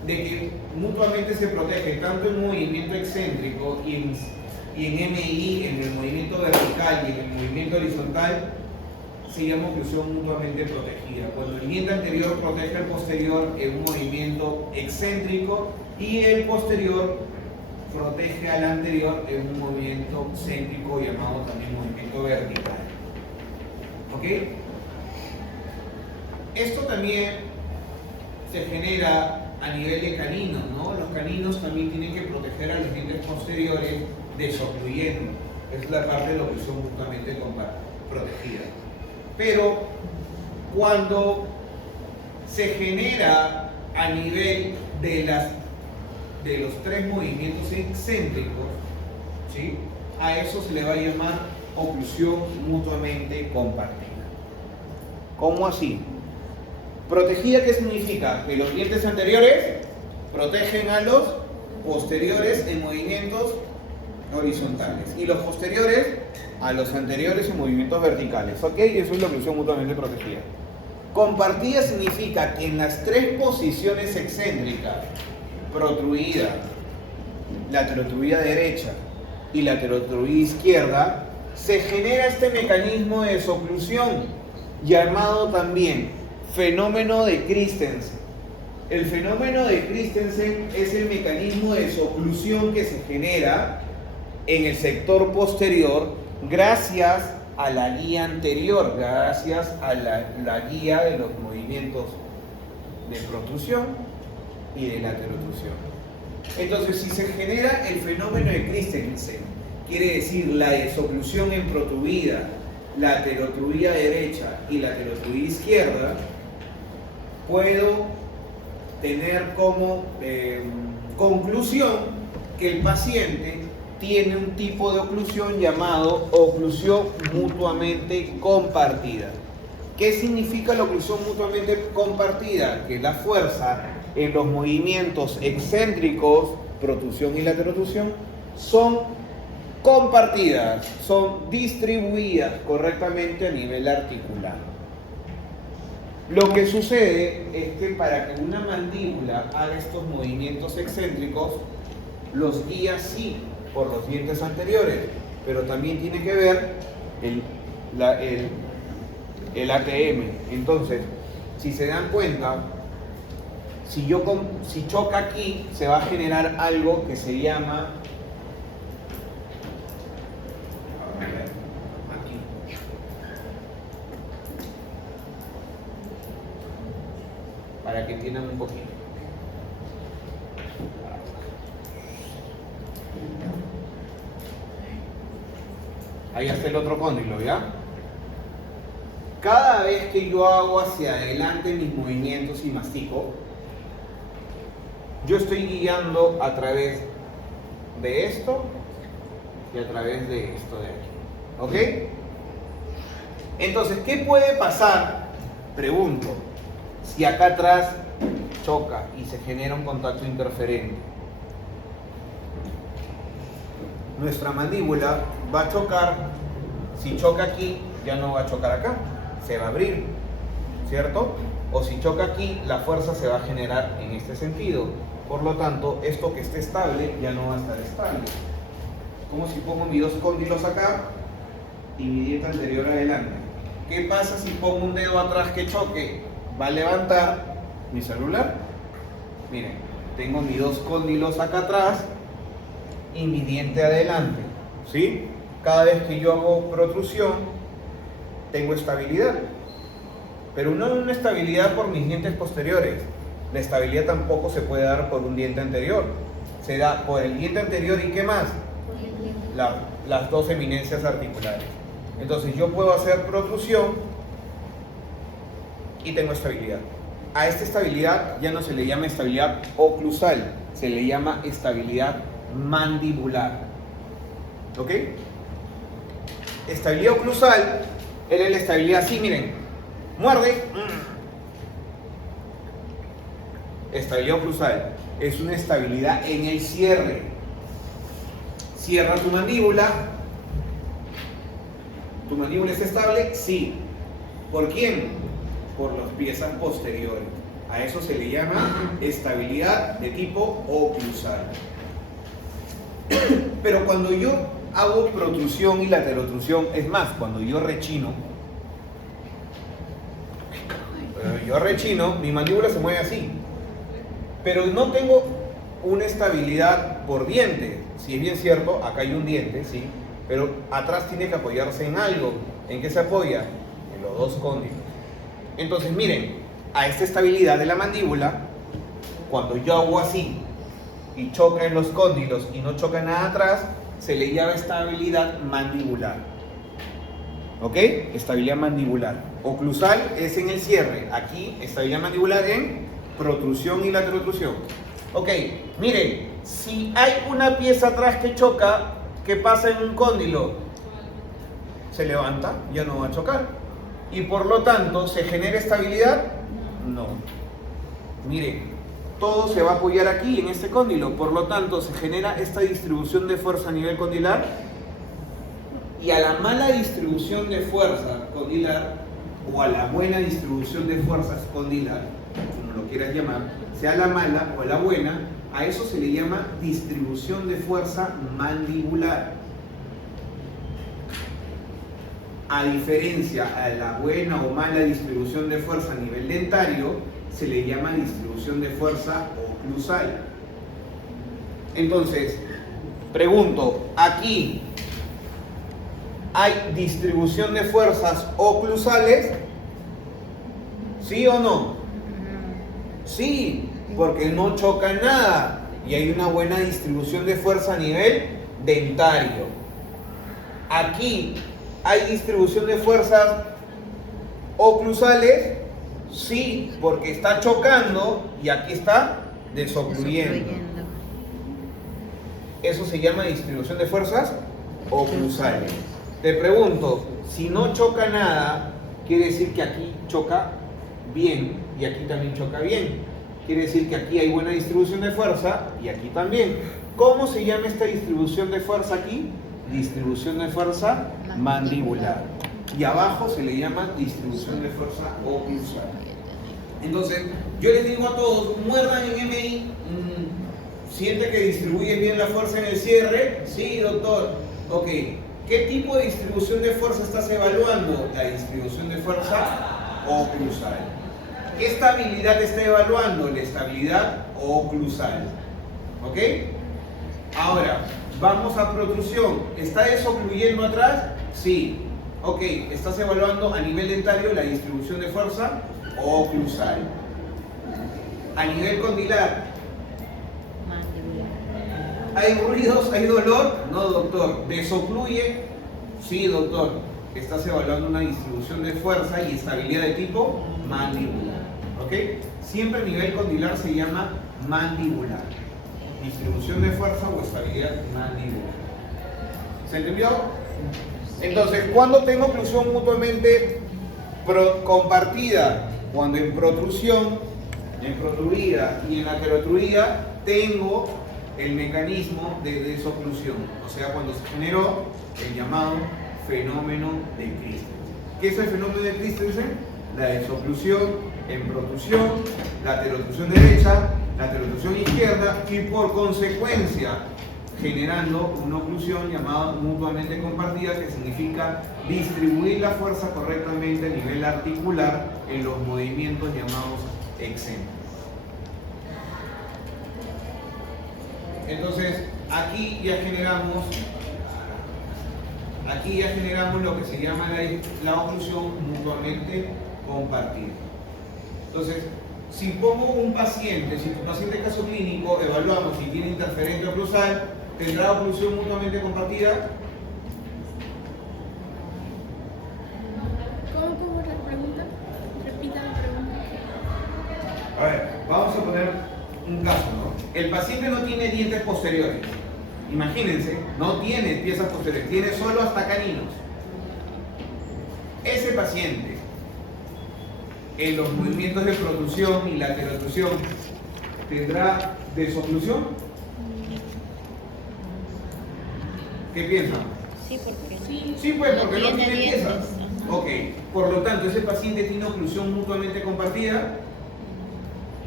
de que mutuamente se protege tanto en movimiento excéntrico y en MI, en el movimiento vertical y en el movimiento horizontal, se llama oclusión mutuamente protegida. Cuando el diente anterior protege al posterior en un movimiento excéntrico y el posterior protege al anterior en un movimiento céntrico llamado también movimiento vertical. ¿Ok? Esto también se genera a nivel de caninos, ¿no? Los caninos también tienen que proteger a los dientes posteriores desocluyendo. Es la parte de la oclusión mutuamente protegida. Pero cuando se genera a nivel de los tres movimientos excéntricos, ¿sí? A eso se le va a llamar oclusión mutuamente compartida. ¿Cómo así? Protegida, ¿qué significa? Que los dientes anteriores protegen a los posteriores en movimientos horizontales y los posteriores a los anteriores en movimientos verticales. ¿Ok? Eso es la oclusión mutuamente protegida. Compartida significa que en las tres posiciones excéntricas, protruida, laterotruida derecha y laterotruida izquierda, se genera este mecanismo de desoclusión llamado también fenómeno de Christensen. El fenómeno de Christensen es el mecanismo de desoclusión que se genera en el sector posterior gracias a la guía anterior, gracias a la guía de los movimientos de protrusión y de laterotrusión. Entonces, si se genera el fenómeno de Christensen, quiere decir la desoclusión en protruida, laterotruida derecha y laterotruida izquierda, puedo tener como conclusión que el paciente tiene un tipo de oclusión llamado oclusión mutuamente compartida. ¿Qué significa la oclusión mutuamente compartida? Que la fuerza en los movimientos excéntricos, protrusión y laterotrusión, son compartidas, son distribuidas correctamente a nivel articular. Lo que sucede es que para que una mandíbula haga estos movimientos excéntricos, los guía sí por los dientes anteriores, pero también tiene que ver el ATM. Entonces, si se dan cuenta, si choca aquí, se va a generar algo que se llama aquí. Para que entiendan un poquito. Ahí está el otro cóndilo, ¿ya? Cada vez que yo hago hacia adelante mis movimientos y mastico, yo estoy guiando a través de esto y a través de esto de aquí. ¿Ok? Entonces, ¿qué puede pasar? Pregunto, si acá atrás choca y se genera un contacto interferente. Nuestra mandíbula va a chocar, si choca aquí, ya no va a chocar acá, se va a abrir, ¿cierto? O si choca aquí, la fuerza se va a generar en este sentido. Por lo tanto, esto que esté estable ya no va a estar estable. Como si pongo mis dos cóndilos acá y mi diente anterior adelante. ¿Qué pasa si pongo un dedo atrás que choque? Va a levantar mi celular. Miren, tengo mis dos cóndilos acá atrás y mi diente adelante, ¿sí? Cada vez que yo hago protrusión, tengo estabilidad. Pero no una estabilidad por mis dientes posteriores. La estabilidad tampoco se puede dar por un diente anterior. Se da por el diente anterior y ¿qué más? Las dos eminencias articulares. Entonces yo puedo hacer protrusión y tengo estabilidad. A esta estabilidad ya no se le llama estabilidad oclusal, se le llama estabilidad mandibular. ¿Ok? Estabilidad oclusal era la estabilidad así, miren. Muerde. Estabilidad oclusal es una estabilidad en el cierre. Cierra tu mandíbula. ¿Tu mandíbula está estable? Sí. ¿Por quién? Por las piezas posteriores. A eso se le llama estabilidad de tipo oclusal. Pero cuando yo hago protrusión y laterotrusión, es más, cuando yo rechino, mi mandíbula se mueve así. Pero no tengo una estabilidad por diente. Si es bien cierto, acá hay un diente, ¿sí? Pero atrás tiene que apoyarse en algo. ¿En qué se apoya? En los dos cóndilos. Entonces, miren, a esta estabilidad de la mandíbula, cuando yo hago así y choca en los cóndilos y no choca nada atrás, se le llama estabilidad mandibular. ¿Ok? Estabilidad mandibular. Oclusal es en el cierre. Aquí, estabilidad mandibular en protrusión y laterotrusión. Ok, miren, si hay una pieza atrás que choca, ¿qué pasa en un cóndilo? Se levanta, ya no va a chocar. Y por lo tanto, ¿se genera estabilidad? No. Miren, todo se va a apoyar aquí en este cóndilo. Por lo tanto, se genera esta distribución de fuerza a nivel condilar. Y a la mala distribución de fuerza condilar, o a la buena distribución de fuerzas condilar, como lo quieras llamar, sea la mala o la buena, a eso se le llama distribución de fuerza mandibular. A diferencia a la buena o mala distribución de fuerza a nivel dentario, se le llama distribución de fuerza oclusal. Entonces, pregunto, aquí ¿hay distribución de fuerzas oclusales? ¿Sí o no? Sí, porque no choca nada y hay una buena distribución de fuerza a nivel dentario. Aquí ¿hay distribución de fuerzas oclusales? Sí, porque está chocando y aquí está desocluyendo. Eso se llama distribución de fuerzas oclusales. Te pregunto, si no choca nada, quiere decir que aquí choca bien y aquí también choca bien. Quiere decir que aquí hay buena distribución de fuerza y aquí también. ¿Cómo se llama esta distribución de fuerza aquí? Distribución de fuerza mandibular. Y abajo se le llama distribución de fuerza oclusal. Entonces, yo les digo a todos, muerdan en MI. ¿Siente que distribuye bien la fuerza en el cierre? Sí, doctor. Ok. ¿Qué tipo de distribución de fuerza estás evaluando? La distribución de fuerza oclusal. ¿Qué estabilidad está evaluando? La estabilidad oclusal. ¿Ok? Ahora, vamos a protrusión. ¿Está desocluyendo atrás? Sí. Ok, estás evaluando a nivel dentario la distribución de fuerza oclusal. A nivel condilar, ¿hay ruidos? ¿Hay dolor? No, doctor. ¿Desocluye? Sí, doctor. Estás evaluando una distribución de fuerza y estabilidad de tipo mandibular. ¿Ok? Siempre a nivel condilar se llama mandibular. Distribución de fuerza o estabilidad mandibular. ¿Se entendió? Entonces, ¿cuándo tengo oclusión mutuamente compartida? Cuando en protrusión, en protruida y en laterotruida tengo el mecanismo de desoclusión, o sea, cuando se generó el llamado fenómeno de Christensen. ¿Qué es el fenómeno de Christensen? La desoclusión en protrusión, laterotrusión derecha, laterotrusión izquierda y por consecuencia generando una oclusión llamada mutuamente compartida, que significa distribuir la fuerza correctamente a nivel articular en los movimientos llamados excéntricos. Entonces, aquí ya generamos lo que se llama la oclusión mutuamente compartida. Entonces, si pongo un paciente, si tu paciente en caso clínico evaluamos si tiene interferente oclusal, ¿tendrá oclusión mutuamente compartida? ¿Cómo la pregunta? Repita la pregunta. A ver, vamos a poner un caso, ¿no? El paciente no tiene dientes posteriores. Imagínense, no tiene piezas posteriores, tiene solo hasta caninos. Ese paciente, en los movimientos de protrusión y laterotrusión, ¿tendrá desoclusión? ¿Qué piensan? Sí, porque Sí, pues, porque no tiene dientes. piezas. Ok, por lo tanto, ese paciente tiene oclusión mutuamente compartida.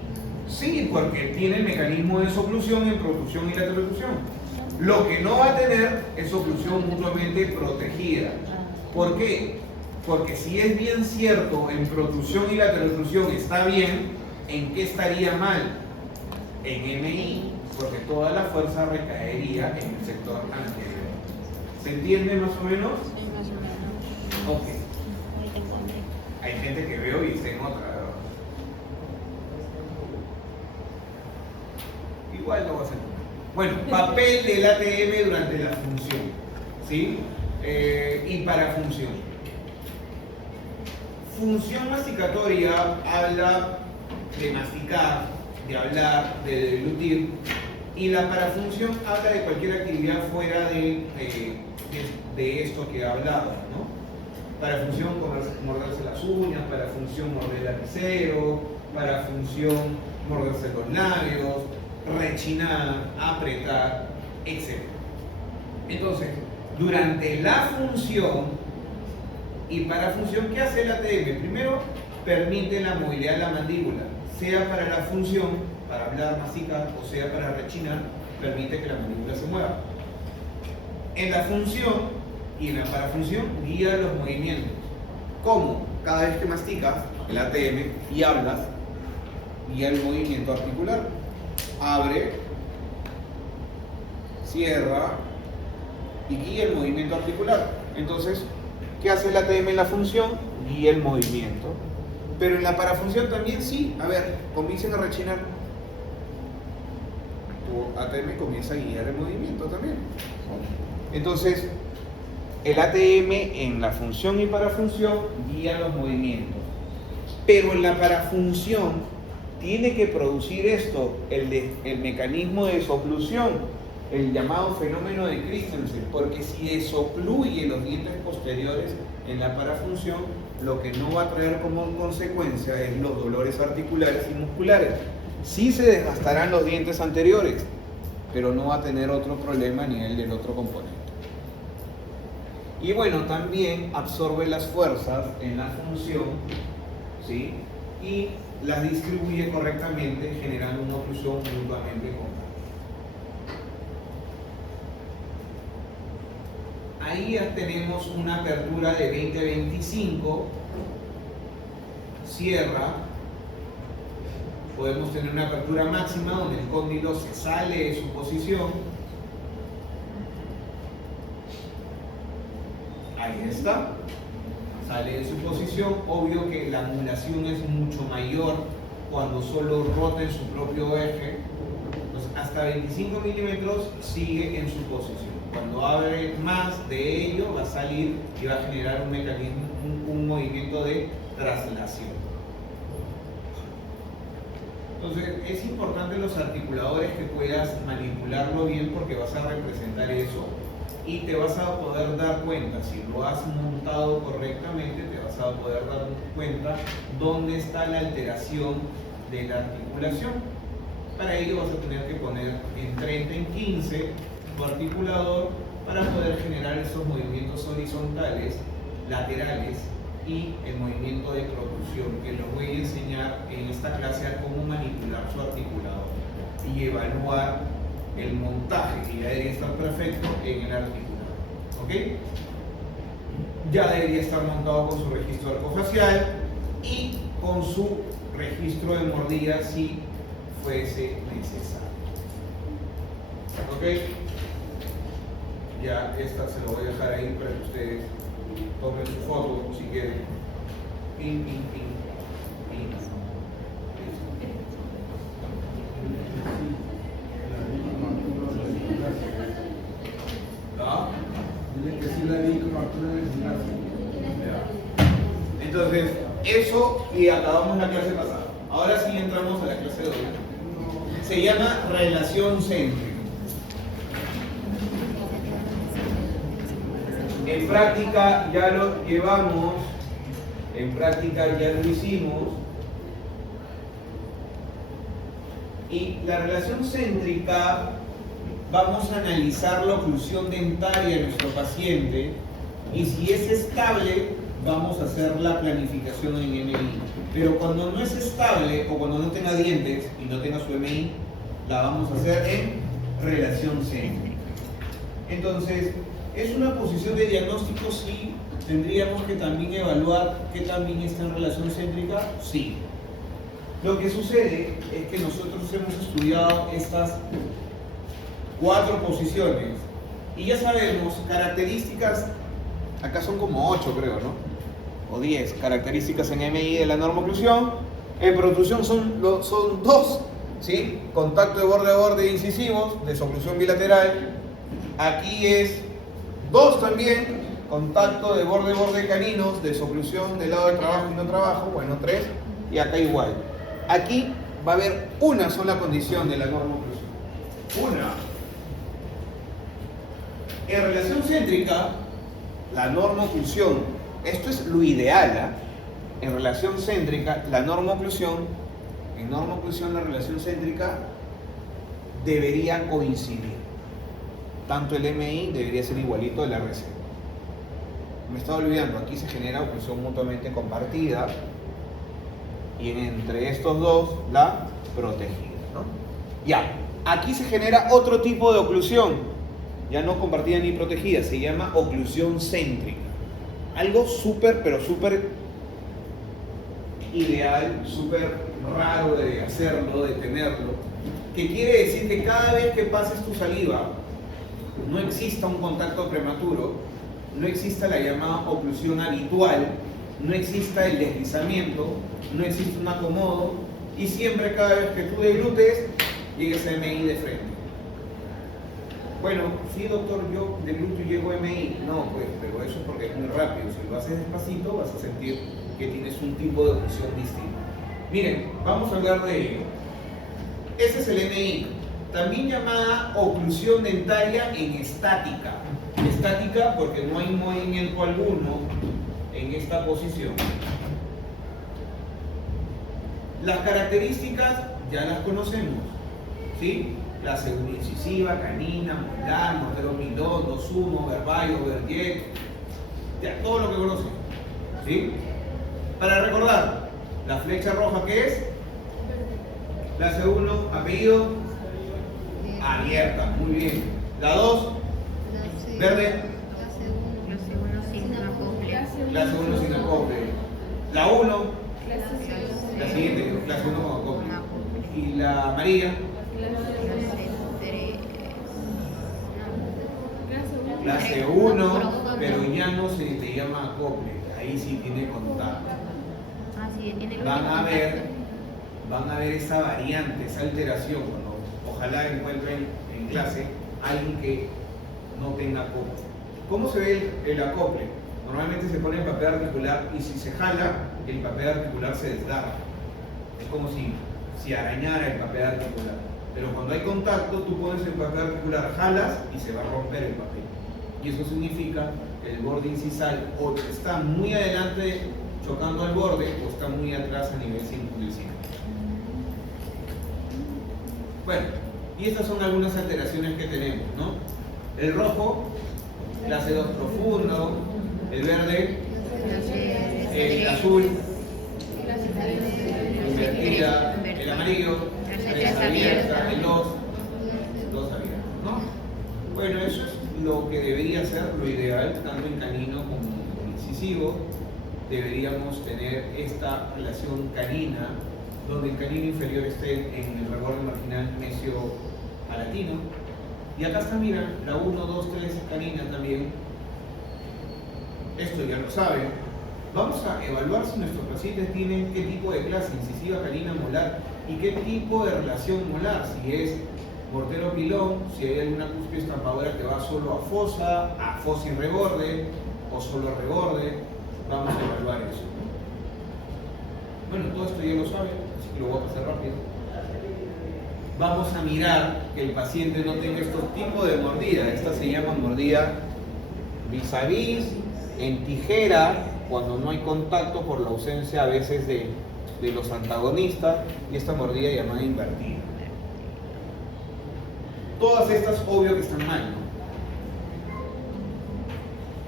Sí, porque tiene el mecanismo de soclusión en protrusión y lateroclusión. Lo que no va a tener es oclusión mutuamente protegida. ¿Por qué? Porque si es bien cierto en protrusión y lateroclusión está bien, ¿en qué estaría mal? En MI, porque toda la fuerza recaería en el sector anterior. ¿Se entiende más o menos? Sí, más o menos. Ok. Ahí te encontré. Hay gente que veo y está en otra, ¿verdad? Igual no va a ser. Bueno, papel del ATM durante la función, ¿sí? Y para función. Función masticatoria habla de masticar, de hablar, de deglutir, y la parafunción habla de cualquier actividad fuera de esto que he hablado, ¿no? Parafunción, morderse las uñas, parafunción, morder el lapicero, parafunción, morderse los labios, rechinar, apretar, etc. Entonces, durante la función y parafunción, ¿qué hace el ATM? Primero, permite la movilidad de la mandíbula, sea para la función, para hablar, masticar, o sea para rechinar, permite que la mandíbula se mueva. En la función y en la parafunción guía los movimientos. ¿Cómo? Cada vez que masticas el ATM y hablas, guía el movimiento articular. Abre, cierra y guía el movimiento articular. Entonces, ¿qué hace el ATM en la función? Guía el movimiento. Pero en la parafunción también sí. A ver, comiencen a rechinar. Tu ATM comienza a guiar el movimiento también. Entonces, el ATM en la función y parafunción guía los movimientos. Pero en la parafunción tiene que producir esto, el mecanismo de soclusión, el llamado fenómeno de Christensen, porque si desocluye los dientes posteriores en la parafunción, lo que no va a traer como consecuencia es los dolores articulares y musculares. Sí se desgastarán los dientes anteriores, pero no va a tener otro problema a nivel del otro componente. Y bueno, también absorbe las fuerzas en la función, ¿sí? Y las distribuye correctamente, generando una oclusión mutuamente compacta. Ahí ya tenemos una apertura de 20-25, cierra, podemos tener una apertura máxima donde el cóndilo se sale de su posición. Ahí está, sale de su posición. Obvio que la angulación es mucho mayor cuando solo rota en su propio eje. Entonces, hasta 25 milímetros sigue en su posición. Cuando abre más de ello, va a salir y va a generar un mecanismo, un movimiento de traslación. Entonces, es importante los articuladores que puedas manipularlo bien, porque vas a representar eso y te vas a poder dar cuenta, si lo has montado correctamente, te vas a poder dar cuenta dónde está la alteración de la articulación. Para ello vas a tener que poner en 30 en 15 tu articulador para poder generar esos movimientos horizontales, laterales y el movimiento de protrusión, que los voy a enseñar en esta clase a cómo manipular su articulador y evaluar el montaje, que ya debería estar perfecto en el articulador. ¿Ok? Ya debería estar montado con su registro arcofacial y con su registro de mordida si fuese necesario. ¿Ok? Ya esta se lo voy a dejar ahí para que ustedes tomen su foto si quieren. Pin, pin, pin, pin. ¿No? Entonces, eso, y acabamos la clase pasada. Ahora sí entramos a la clase de hoy. Se llama relación céntrica. En práctica ya lo llevamos, en práctica ya lo hicimos. Y la relación céntrica, vamos a analizar la oclusión dentaria de nuestro paciente, y si es estable, vamos a hacer la planificación en MI. Pero cuando no es estable o cuando no tenga dientes y no tenga su MI, la vamos a hacer en relación céntrica. Entonces, ¿es una posición de diagnóstico? Sí. ¿Tendríamos que también evaluar qué también está en relación céntrica? Sí. Lo que sucede es que nosotros hemos estudiado estas 4 posiciones y ya sabemos características, acá son como 8 creo, ¿no? O 10 características en MI de la normoclusión. En protrusión son 2, ¿sí? Contacto de borde a borde incisivos, desoclusión bilateral. Aquí es 2 también, contacto de borde a borde caninos, desoclusión del lado de trabajo y no trabajo, bueno 3, y acá igual. Aquí va a haber una sola condición de la normoclusión. Una. En relación céntrica, la normoclusión, esto es lo ideal, en relación céntrica, la normoclusión, la relación céntrica debería coincidir. Tanto el MI debería ser igualito al RC. Me estaba olvidando, aquí se genera oclusión mutuamente compartida y entre estos dos la protegida, ¿no? Ya, aquí se genera otro tipo de oclusión, ya no compartida ni protegida, se llama oclusión céntrica. Algo súper, pero súper ideal, súper raro de hacerlo, de tenerlo, que quiere decir que cada vez que pases tu saliva no exista un contacto prematuro, no exista la llamada oclusión habitual, no exista el deslizamiento, no existe un acomodo y siempre cada vez que tú deglutes llegues a MI de frente. Bueno, sí doctor, yo degluteo y llego a MI. No, pues, pero eso es porque es muy rápido. Si lo haces despacito vas a sentir que tienes un tipo de oclusión distinto. Miren, vamos a hablar de ello. Ese es el MI, también llamada oclusión dentaria en estática. Estática porque no hay movimiento alguno en esta posición. Las características ya las conocemos, ¿sí? La segunda incisiva, canina, molar, mortero milón, 2-1, verballo, verjet, ya todo lo que conocen, ¿sí? Para recordar, la flecha roja, ¿qué es? La C1, apellido, abierta, muy bien. La 2, verde. La C1 sin acople. La 1, la siguiente, clase 1 con acople. Y la amarilla, clase 1, pero ya no se te llama acople, ahí sí tiene contacto. Van a ver esa variante, esa alteración. Ojalá encuentren en clase alguien que no tenga acople. ¿Cómo se ve el acople? Normalmente se pone en papel articular y si se jala, el papel articular se desgarra. Es como si arañara el papel articular. Pero cuando hay contacto, tú pones el papel articular, jalas y se va a romper el papel. Y eso significa que el borde incisal o está muy adelante chocando al borde o está muy atrás a nivel circuncisal. Bueno, y estas son algunas alteraciones que tenemos, ¿no? El rojo, clase 2 profundo, el verde, el azul, invertida, el amarillo, la abierta, el 2 abiertos, ¿no? Bueno, eso es lo que debería ser lo ideal, tanto en canino como en incisivo. Deberíamos tener esta relación canina, donde el canino inferior esté en el reborde marginal mesio-palatino. Y acá está, mira, la 1, 2, 3 canina también. Esto ya lo saben. Vamos a evaluar si nuestros pacientes tienen qué tipo de clase, incisiva, canina, molar, y qué tipo de relación molar, si es mortero pilón, si hay alguna cúspide estampadora que va solo a fosa y reborde, o solo a reborde. Vamos a evaluar eso. Bueno, todo esto ya lo saben, así que lo voy a pasar rápido. Vamos a mirar que el paciente no tenga estos tipos de mordida. Esta se llama mordida vis a vis, en tijera, cuando no hay contacto por la ausencia a veces de los antagonistas, y esta mordida llamada invertida. Todas estas, obvio que están mal, ¿no?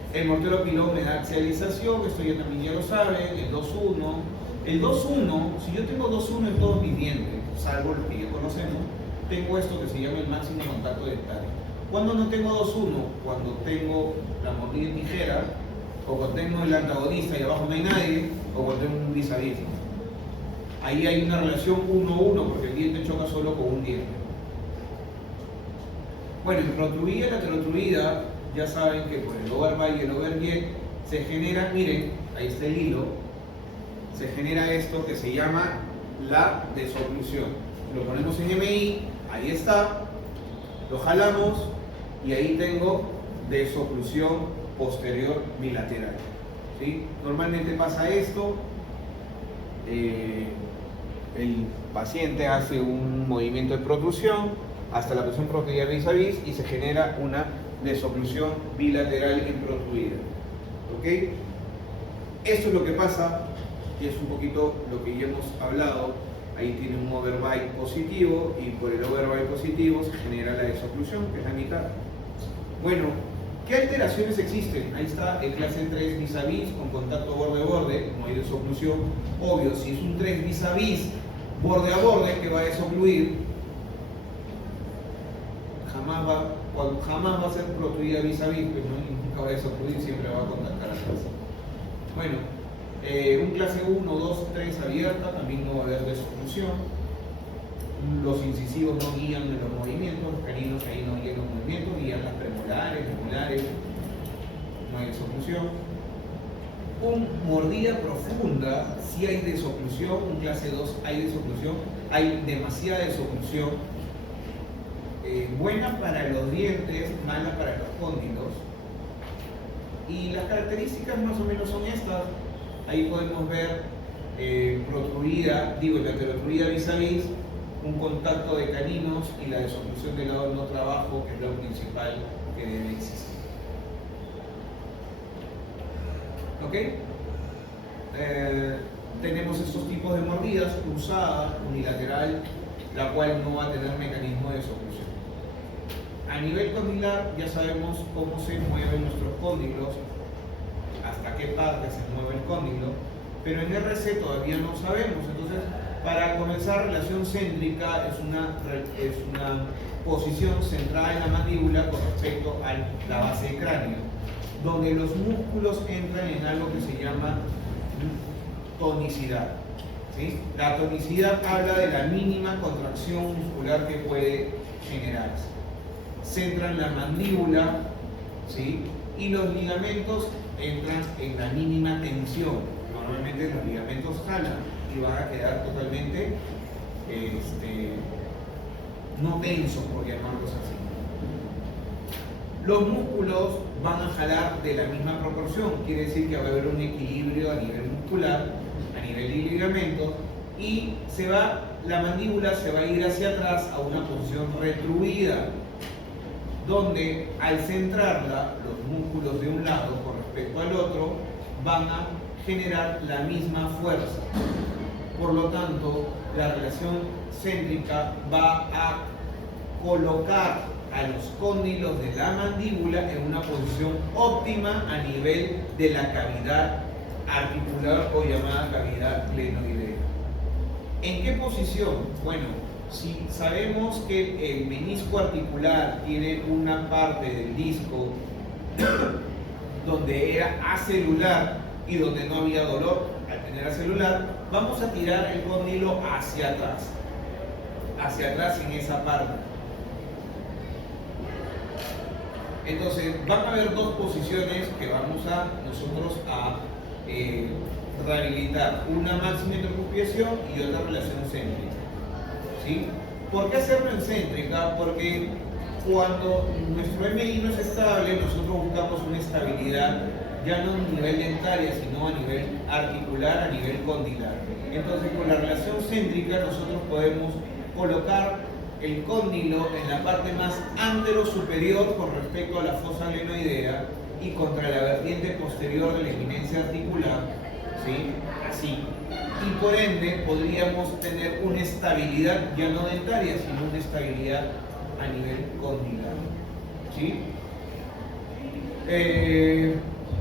El mortero pilón me da axialización, esto ya también ya lo saben, el 2-1. El 2-1, si yo tengo 2-1 en todos mis dientes, salvo los que ya conocemos, tengo esto que se llama el máximo contacto dental. ¿Cuándo no tengo 2-1? Cuando tengo la mordida en tijera, o cuando tengo el antagonista y abajo no hay nadie, o cuando tengo un vis a vis. Ahí hay una relación 1-1 porque el diente choca solo con un diente. Bueno, en protruida y laterotruida, ya saben que por el overbite y el overjet se genera, miren, ahí está el hilo, se genera esto que se llama la desoclusión. Lo ponemos en MI, ahí está, lo jalamos y ahí tengo desoclusión posterior bilateral. ¿Sí? Normalmente pasa esto, el paciente hace un movimiento de protrusión hasta la presión protruida vis a vis y se genera una desoclusión bilateral en protruida. ¿Ok? Esto es lo que pasa, y es un poquito lo que ya hemos hablado. Ahí tiene un overbite positivo y por el overbite positivo se genera la desoclusión, que es la mitad. Bueno, ¿qué alteraciones existen? Ahí está el clase 3 vis a vis con contacto borde-borde, no hay desoclusión. Obvio, si es un 3 vis a vis, borde a borde, que va a desocluir, jamás va a ser protruida vis a vis, pero nunca va a desocluir, siempre va a contactar atrás. Bueno, un clase 1, 2, 3 abierta, también no va a haber desoclusión. Los incisivos no guían en los movimientos, los caninos ahí no guían los movimientos, guían las premolares, molares, no hay desoclusión. Un mordida profunda, sí hay desoclusión, un clase 2 hay desoclusión, hay demasiada desoclusión. Buena para los dientes, mala para los cóndilos. Y las características más o menos son estas. Ahí podemos ver laterotruida vis a vis, un contacto de caninos y la desoclusión del lado no trabajo, que es lo principal que debe existir. ¿Ok? Tenemos estos tipos de mordidas, cruzada, unilateral, la cual no va a tener mecanismo de desoclusión. A nivel condilar ya sabemos cómo se mueven nuestros cóndilos, hasta qué parte se mueve el cóndilo, pero en RC todavía no sabemos. Entonces, para comenzar, relación céntrica es una posición centrada en la mandíbula con respecto a la base del cráneo, donde los músculos entran en algo que se llama tonicidad. ¿Sí? La tonicidad habla de la mínima contracción muscular que puede generarse. Centra en la mandíbula, ¿sí? Y los ligamentos entran en la mínima tensión. Normalmente los ligamentos jalan y van a quedar totalmente no tensos, por llamarlos así. Los músculos van a jalar de la misma proporción, quiere decir que va a haber un equilibrio a nivel muscular, a nivel de ligamentos, y la mandíbula se va a ir hacia atrás a una posición retruida, donde al centrarla, los músculos de un lado con respecto al otro van a generar la misma fuerza. Por lo tanto, la relación céntrica va a colocar a los cóndilos de la mandíbula en una posición óptima a nivel de la cavidad articular o llamada cavidad glenoidea. ¿En qué posición? Bueno, si sabemos que el menisco articular tiene una parte del disco donde era acelular y donde no había dolor al tener acelular, vamos a tirar el cóndilo hacia atrás en esa parte. Entonces van a haber dos posiciones que vamos a nosotros a rehabilitar, una máxima intercuspiación y otra relación céntrica. ¿Sí? ¿Por qué hacerlo en céntrica? Porque cuando nuestro MI no es estable, nosotros buscamos una estabilidad ya no a nivel dentaria, sino a nivel articular, a nivel condilar. Entonces, con la relación céntrica nosotros podemos colocar el cóndilo en la parte más antero-superior con respecto a la fosa glenoidea y contra la vertiente posterior de la eminencia articular, ¿sí? Así. Y por ende podríamos tener una estabilidad ya no dentaria, sino una estabilidad a nivel condilar. ¿Sí?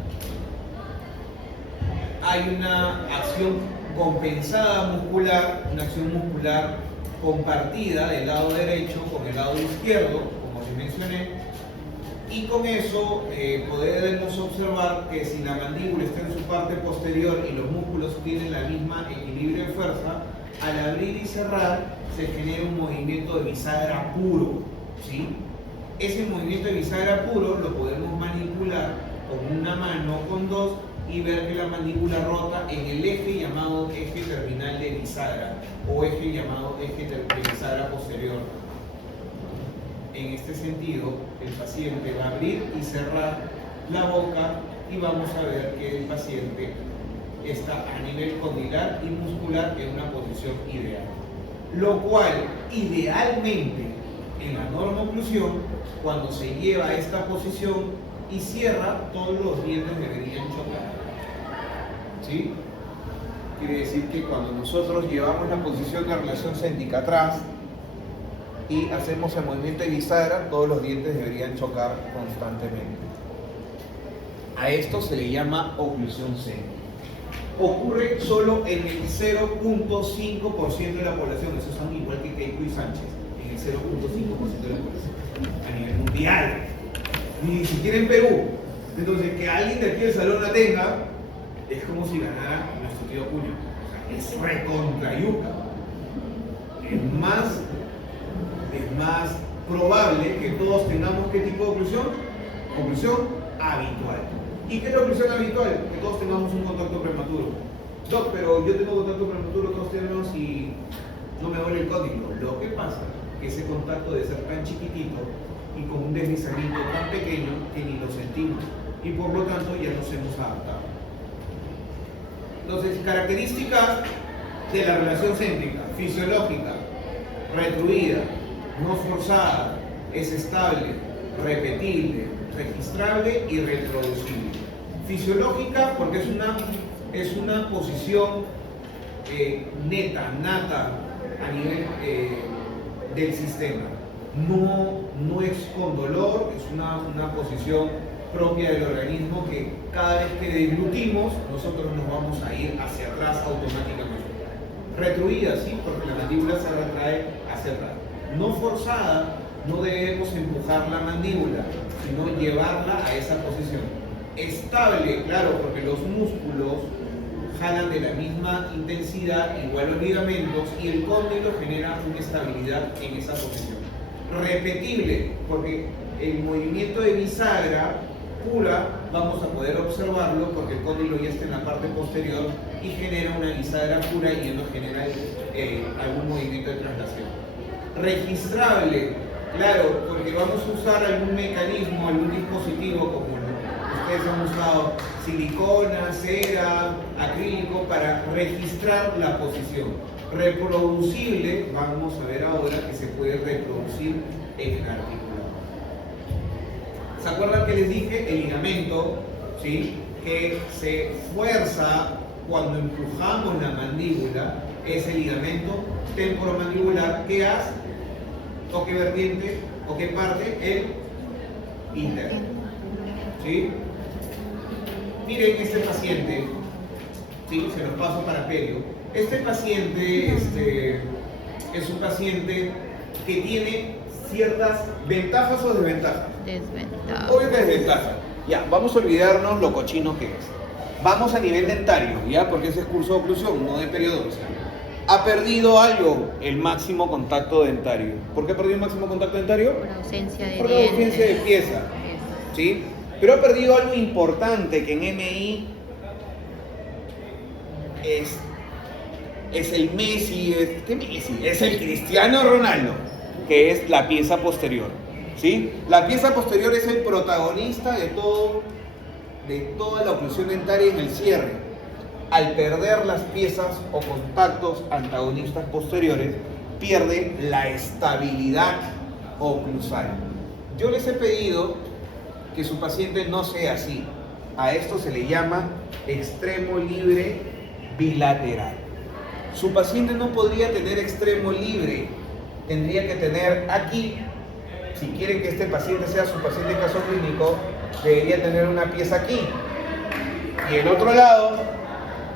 hay una acción compensada muscular, una acción muscular compartida del lado derecho con el lado izquierdo, como les mencioné, y con eso podemos observar que si la mandíbula está en su parte posterior y los músculos tienen la misma equilibrio de fuerza, al abrir y cerrar se genera un movimiento de bisagra puro, ¿sí? Ese movimiento de bisagra puro lo podemos manipular con una mano o con dos y ver que la mandíbula rota en el eje llamado eje terminal de bisagra o eje llamado eje de bisagra posterior. En este sentido, el paciente va a abrir y cerrar la boca y vamos a ver que el paciente está a nivel condilar y muscular en una posición ideal. Lo cual, idealmente, en la normo-oclusión, cuando se lleva a esta posición y cierra, todos los dientes deberían chocar. ¿Sí? Quiere decir que cuando nosotros llevamos la posición de relación céntrica atrás y hacemos el movimiento de bisagra, todos los dientes deberían chocar constantemente. A esto se le llama oclusión céntrica. Ocurre solo en el 0.5% de la población, esos son igual que Keiko y Sánchez, en el 0.5% de la población, a nivel mundial, ni siquiera en Perú. Entonces, que alguien de aquí del salón la tenga, es como si ganara nuestro tío Cuño. O sea, es recontra yuca. Es más probable que todos tengamos ¿qué tipo de oclusión? Oclusión habitual. ¿Y qué es la oclusión habitual? Que todos tengamos un contacto prematuro. Doc, pero yo tengo contacto prematuro, todos tenemos y no me duele el cóndilo. Lo que pasa es que ese contacto debe ser tan chiquitito y con un deslizamiento tan pequeño que ni lo sentimos y por lo tanto ya nos hemos adaptado. Entonces, características de la relación céntrica: fisiológica, retruida, no forzada, es estable, repetible, registrable y reproducible. Fisiológica porque es una posición nata a nivel del sistema. No es con dolor, es una posición propia del organismo que cada vez que deglutimos nosotros nos vamos a ir hacia atrás automáticamente. Retruida, sí, porque la mandíbula se retrae hacia atrás. No forzada, no debemos empujar la mandíbula, sino llevarla a esa posición. Estable, claro, porque los músculos jalan de la misma intensidad, igual los ligamentos, y el cóndilo genera una estabilidad en esa posición. Repetible, porque el movimiento de bisagra pura vamos a poder observarlo porque el cóndilo ya está en la parte posterior y genera una bisagra pura y no genera algún movimiento de traslación. Registrable, claro, porque vamos a usar algún mecanismo, algún dispositivo como ustedes han usado, silicona, cera, acrílico, para registrar la posición. Reproducible, vamos a ver ahora que se puede reproducir en el articulado. ¿Se acuerdan que les dije? El ligamento, ¿sí?, que se fuerza cuando empujamos la mandíbula, es el ligamento temporomandibular que hace, o que vertiente, o que parte el interno. ¿Sí? Miren este paciente, ¿sí?, se los paso para Perio. Este paciente es un paciente que tiene ciertas ventajas o desventajas. Desventajas. Obvio que desventajas. Ya, vamos a olvidarnos lo cochino que es. Vamos a nivel dentario, ya, porque ese es curso de oclusión, no de periodoncia. Ha perdido algo, el máximo contacto dentario. ¿Por qué ha perdido el máximo contacto dentario? Por ausencia de Por dientes. ausencia de pieza. ¿Sí? Pero ha perdido algo importante que en MI es el Messi, ¿qué Messi? Es el Cristiano Ronaldo, que es la pieza posterior. ¿Sí? La pieza posterior es el protagonista de toda la oclusión dentaria en el cierre. Al perder las piezas o contactos antagonistas posteriores, pierde la estabilidad oclusal. Yo les he pedido que su paciente no sea así. A esto se le llama extremo libre bilateral. Su paciente no podría tener extremo libre, tendría que tener aquí, si quieren que este paciente sea su paciente en caso clínico, debería tener una pieza aquí y el otro lado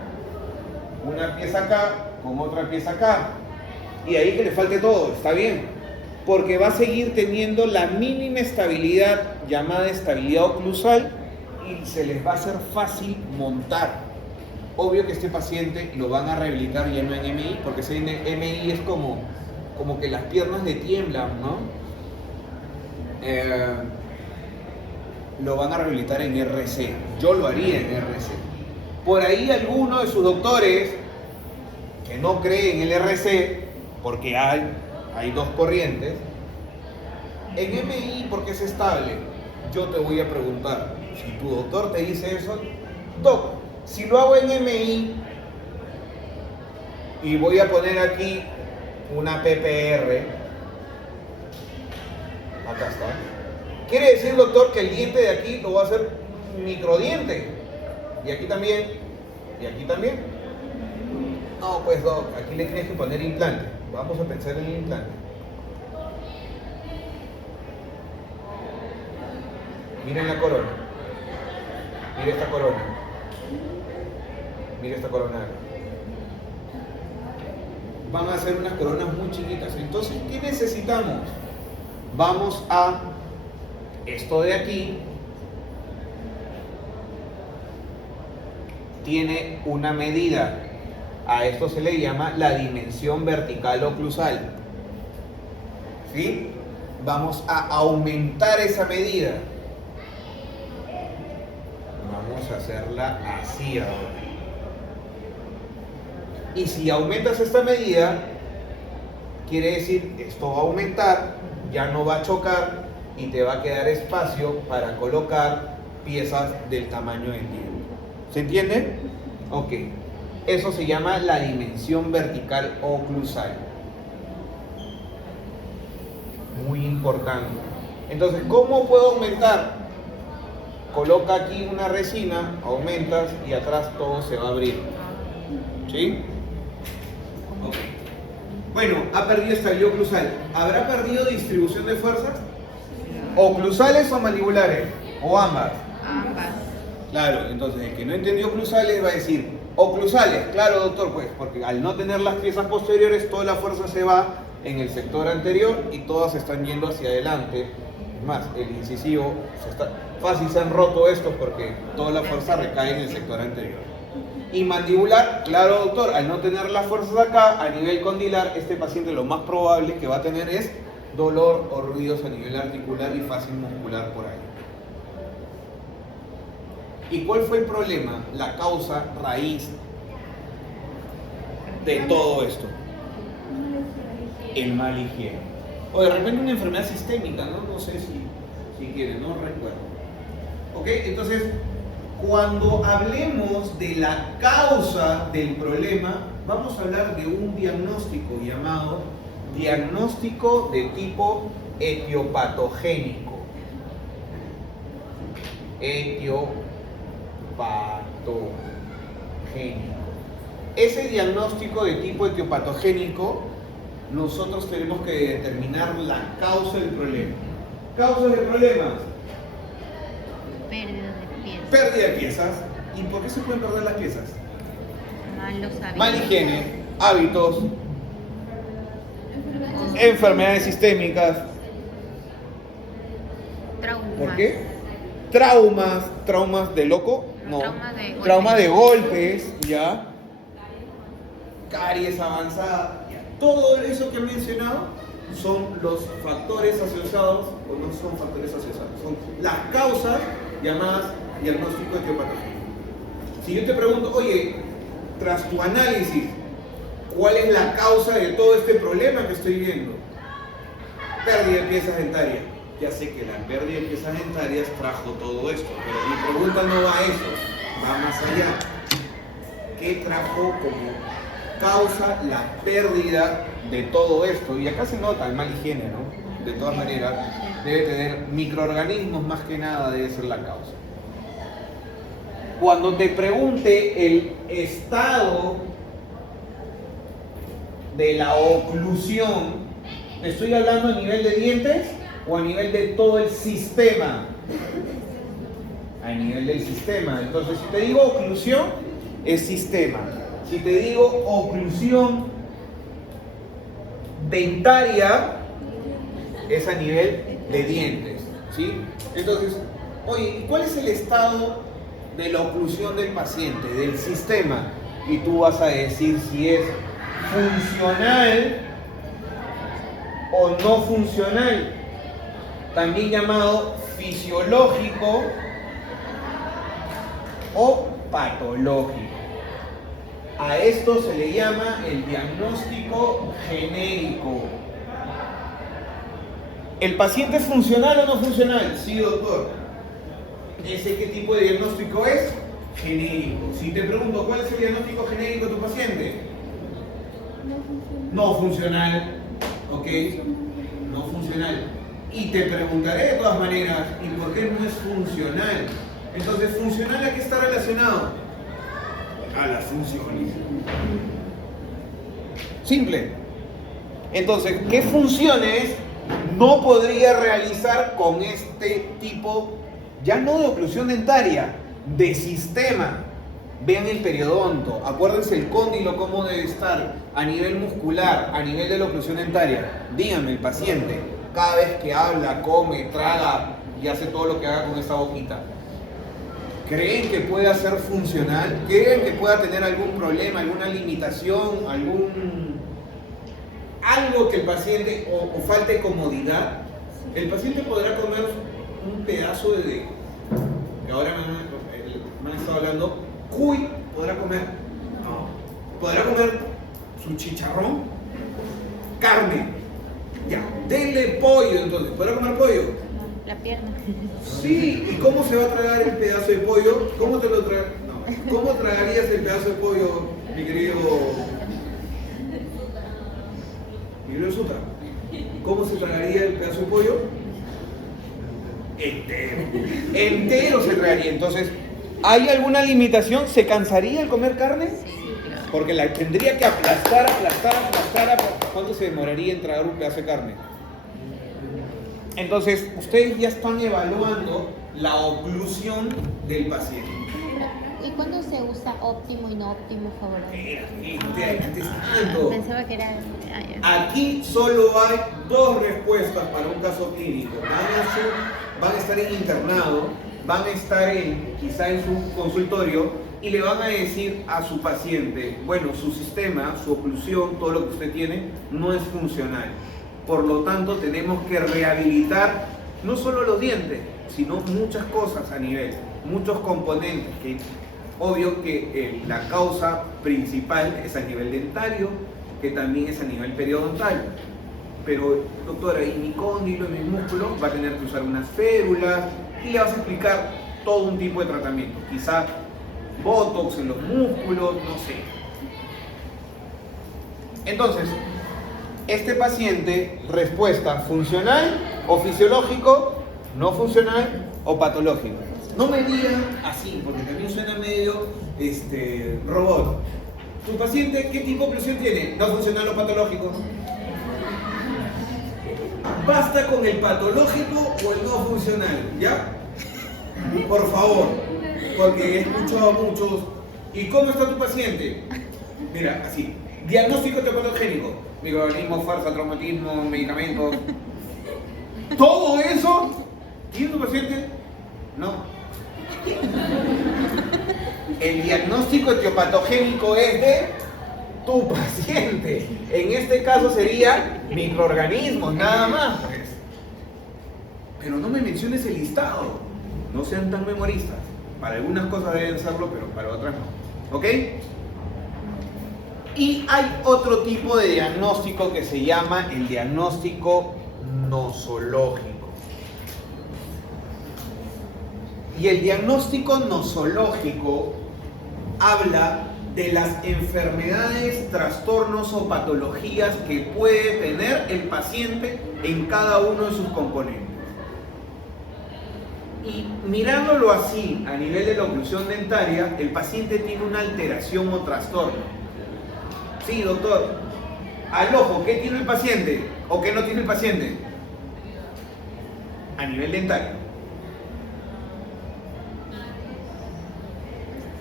una pieza acá con otra pieza acá. Y ahí que le falte todo, está bien. Porque va a seguir teniendo la mínima estabilidad llamada estabilidad oclusal y se les va a hacer fácil montar. Obvio que este paciente lo van a rehabilitar ya no en MI, porque ese MI es como que las piernas le tiemblan, ¿no? Lo van a rehabilitar en RC. Yo lo haría en RC. Por ahí alguno de sus doctores que no cree en el RC, porque hay dos corrientes, en MI porque es estable. Yo te voy a preguntar, si tu doctor te dice eso, doc, si lo hago en MI y voy a poner aquí una PPR, acá está, quiere decir, doctor, que el diente de aquí lo va a hacer microdiente, y aquí también, y aquí también. No, pues doc, aquí le tienes que poner implante. Vamos a pensar en el implante. Miren la corona. Mira esta corona. Mira esta corona. Van a ser unas coronas muy chiquitas. Entonces, ¿qué necesitamos? Vamos a esto de aquí. Tiene una medida. A esto se le llama la dimensión vertical oclusal. ¿Sí? Vamos a aumentar esa medida. Vamos a hacerla así ahora. Y si aumentas esta medida, quiere decir esto va a aumentar, ya no va a chocar y te va a quedar espacio para colocar piezas del tamaño del diente. ¿Se entiende? Ok. Eso se llama la dimensión vertical oclusal. Muy importante. Entonces, ¿cómo puedo aumentar? Coloca aquí una resina, aumentas y atrás todo se va a abrir. ¿Sí? Ok. Bueno, ha perdido estabilidad oclusal. ¿Habrá perdido distribución de fuerzas? ¿Oclusales o mandibulares? ¿O ambas? Ambas. Claro, entonces el que no entendió oclusales va a decir oclusales, claro doctor, pues porque al no tener las piezas posteriores toda la fuerza se va en el sector anterior y todas están yendo hacia adelante. Es más, el incisivo fácil se han roto estos porque toda la fuerza recae en el sector anterior. Y mandibular, claro doctor, al no tener las fuerzas acá, a nivel condilar, este paciente lo más probable que va a tener es dolor o ruidos a nivel articular y fácil muscular por ahí. ¿Y cuál fue el problema? La causa raíz de todo esto. El mal higiene. O de repente una enfermedad sistémica, ¿no? No sé si quieren, no recuerdo. ¿Ok? Entonces, cuando hablemos de la causa del problema, vamos a hablar de un diagnóstico llamado diagnóstico de tipo etiopatogénico. Etiopatogénico. Ese diagnóstico de tipo etiopatogénico, nosotros tenemos que determinar la causa del problema. ¿Causas de problemas? Pérdida de piezas. Pérdida de piezas. ¿Y por qué se pueden perder las piezas? Malos hábitos. Mal higiene, hábitos, enfermedades sistémicas. Traumas. ¿Por qué? Traumas de loco, no. Trauma de Golpes, ya. Caries avanzada, ya. Todo eso que he mencionado son los factores asociados, o no son factores asociados, son las causas llamadas diagnóstico etiopatogénico. Si yo te pregunto, oye, tras tu análisis, ¿cuál es la causa de todo este problema que estoy viendo? Pérdida de piezas dentarias. Ya sé que la pérdida de piezas dentarias trajo todo esto, pero mi pregunta no va a eso, va más allá. ¿Qué trajo como causa la pérdida de todo esto? Y acá se nota el mal higiene, ¿no? De todas maneras, debe tener microorganismos más que nada, debe ser la causa. Cuando te pregunte el estado de la oclusión, ¿estoy hablando a nivel de dientes o a nivel de todo el sistema? A nivel del sistema. Entonces, si te digo oclusión, es sistema. Si te digo oclusión dentaria, es a nivel de dientes, ¿sí? Entonces, oye, ¿cuál es el estado de la oclusión del paciente, del sistema? Y tú vas a decir si es funcional o no funcional, también llamado fisiológico o patológico. A esto se le llama el diagnóstico genérico. ¿El paciente es funcional o no funcional? Sí, doctor. ¿Ese qué tipo de diagnóstico es? Genérico. Si te pregunto, ¿cuál es el diagnóstico genérico de tu paciente? No funcional. ¿Ok? No funcional. Y te preguntaré de todas maneras, ¿y por qué no es funcional? Entonces, ¿funcional a qué está relacionado? A las funciones. Simple. Entonces, ¿qué funciones no podría realizar con este tipo, ya no de oclusión dentaria, de sistema? Vean el periodonto, acuérdense el cóndilo cómo debe estar a nivel muscular, a nivel de la oclusión dentaria. Díganme, el paciente, cada vez que habla, come, traga y hace todo lo que haga con esta boquita, ¿creen que pueda ser funcional? ¿Creen que pueda tener algún problema, alguna limitación, algo que el paciente, o falte comodidad? El paciente podrá comer un pedazo de, que ahora me han estado hablando, cuy, podrá comer, podrá comer su chicharrón, carne, ya, denle pollo entonces, ¿podrá comer pollo? La pierna. Sí, ¿y cómo se va a tragar el pedazo de pollo? ¿Cómo te lo tragas? No. ¿Cómo tragarías el pedazo de pollo, mi querido Sutra? ¿Cómo se tragaría el pedazo de pollo? Entero. Entero se tragaría. Entonces, ¿hay alguna limitación? ¿Se cansaría al comer carne? Porque la tendría que aplastar. ¿Cuánto se demoraría en tragar un pedazo de carne? Entonces, ustedes ya están evaluando la oclusión del paciente. ¿Y cuándo se usa óptimo y no óptimo favorable? Pensaba que era... Aquí solo hay dos respuestas para un caso clínico. Van a estar en internado, van a estar quizá en su consultorio y le van a decir a su paciente, bueno, su sistema, su oclusión, todo lo que usted tiene, no es funcional. Por lo tanto, tenemos que rehabilitar no solo los dientes, sino muchas cosas a nivel, muchos componentes, que obvio que la causa principal es a nivel dentario, que también es a nivel periodontal. Pero, doctora, y mi cóndilo, y mi músculo, va a tener que usar unas férulas y le vas a explicar todo un tipo de tratamiento. Quizá botox en los músculos, no sé. Entonces, este paciente, respuesta funcional o fisiológico, no funcional o patológico. No me digan así, porque también suena medio robot. ¿Tu paciente qué tipo de oclusión tiene? ¿No funcional o patológico? Basta con el patológico o el no funcional, ¿ya? Por favor, porque he escuchado a muchos. ¿Y cómo está tu paciente? Mira, así. Diagnóstico patogénico. Microorganismo, fuerza, traumatismo, medicamentos. ¿Todo eso tiene tu paciente? No. El diagnóstico etiopatogénico es de tu paciente. En este caso sería microorganismos, nada más. Pero no me menciones el listado. No sean tan memoristas. Para algunas cosas deben serlo, pero para otras no. ¿Ok? Y hay otro tipo de diagnóstico que se llama el diagnóstico nosológico. Y el diagnóstico nosológico habla de las enfermedades, trastornos o patologías que puede tener el paciente en cada uno de sus componentes. Y mirándolo así, a nivel de la oclusión dentaria, el paciente tiene una alteración o trastorno. Sí, doctor. Al ojo, ¿qué tiene el paciente? ¿O qué no tiene el paciente? A nivel dentario.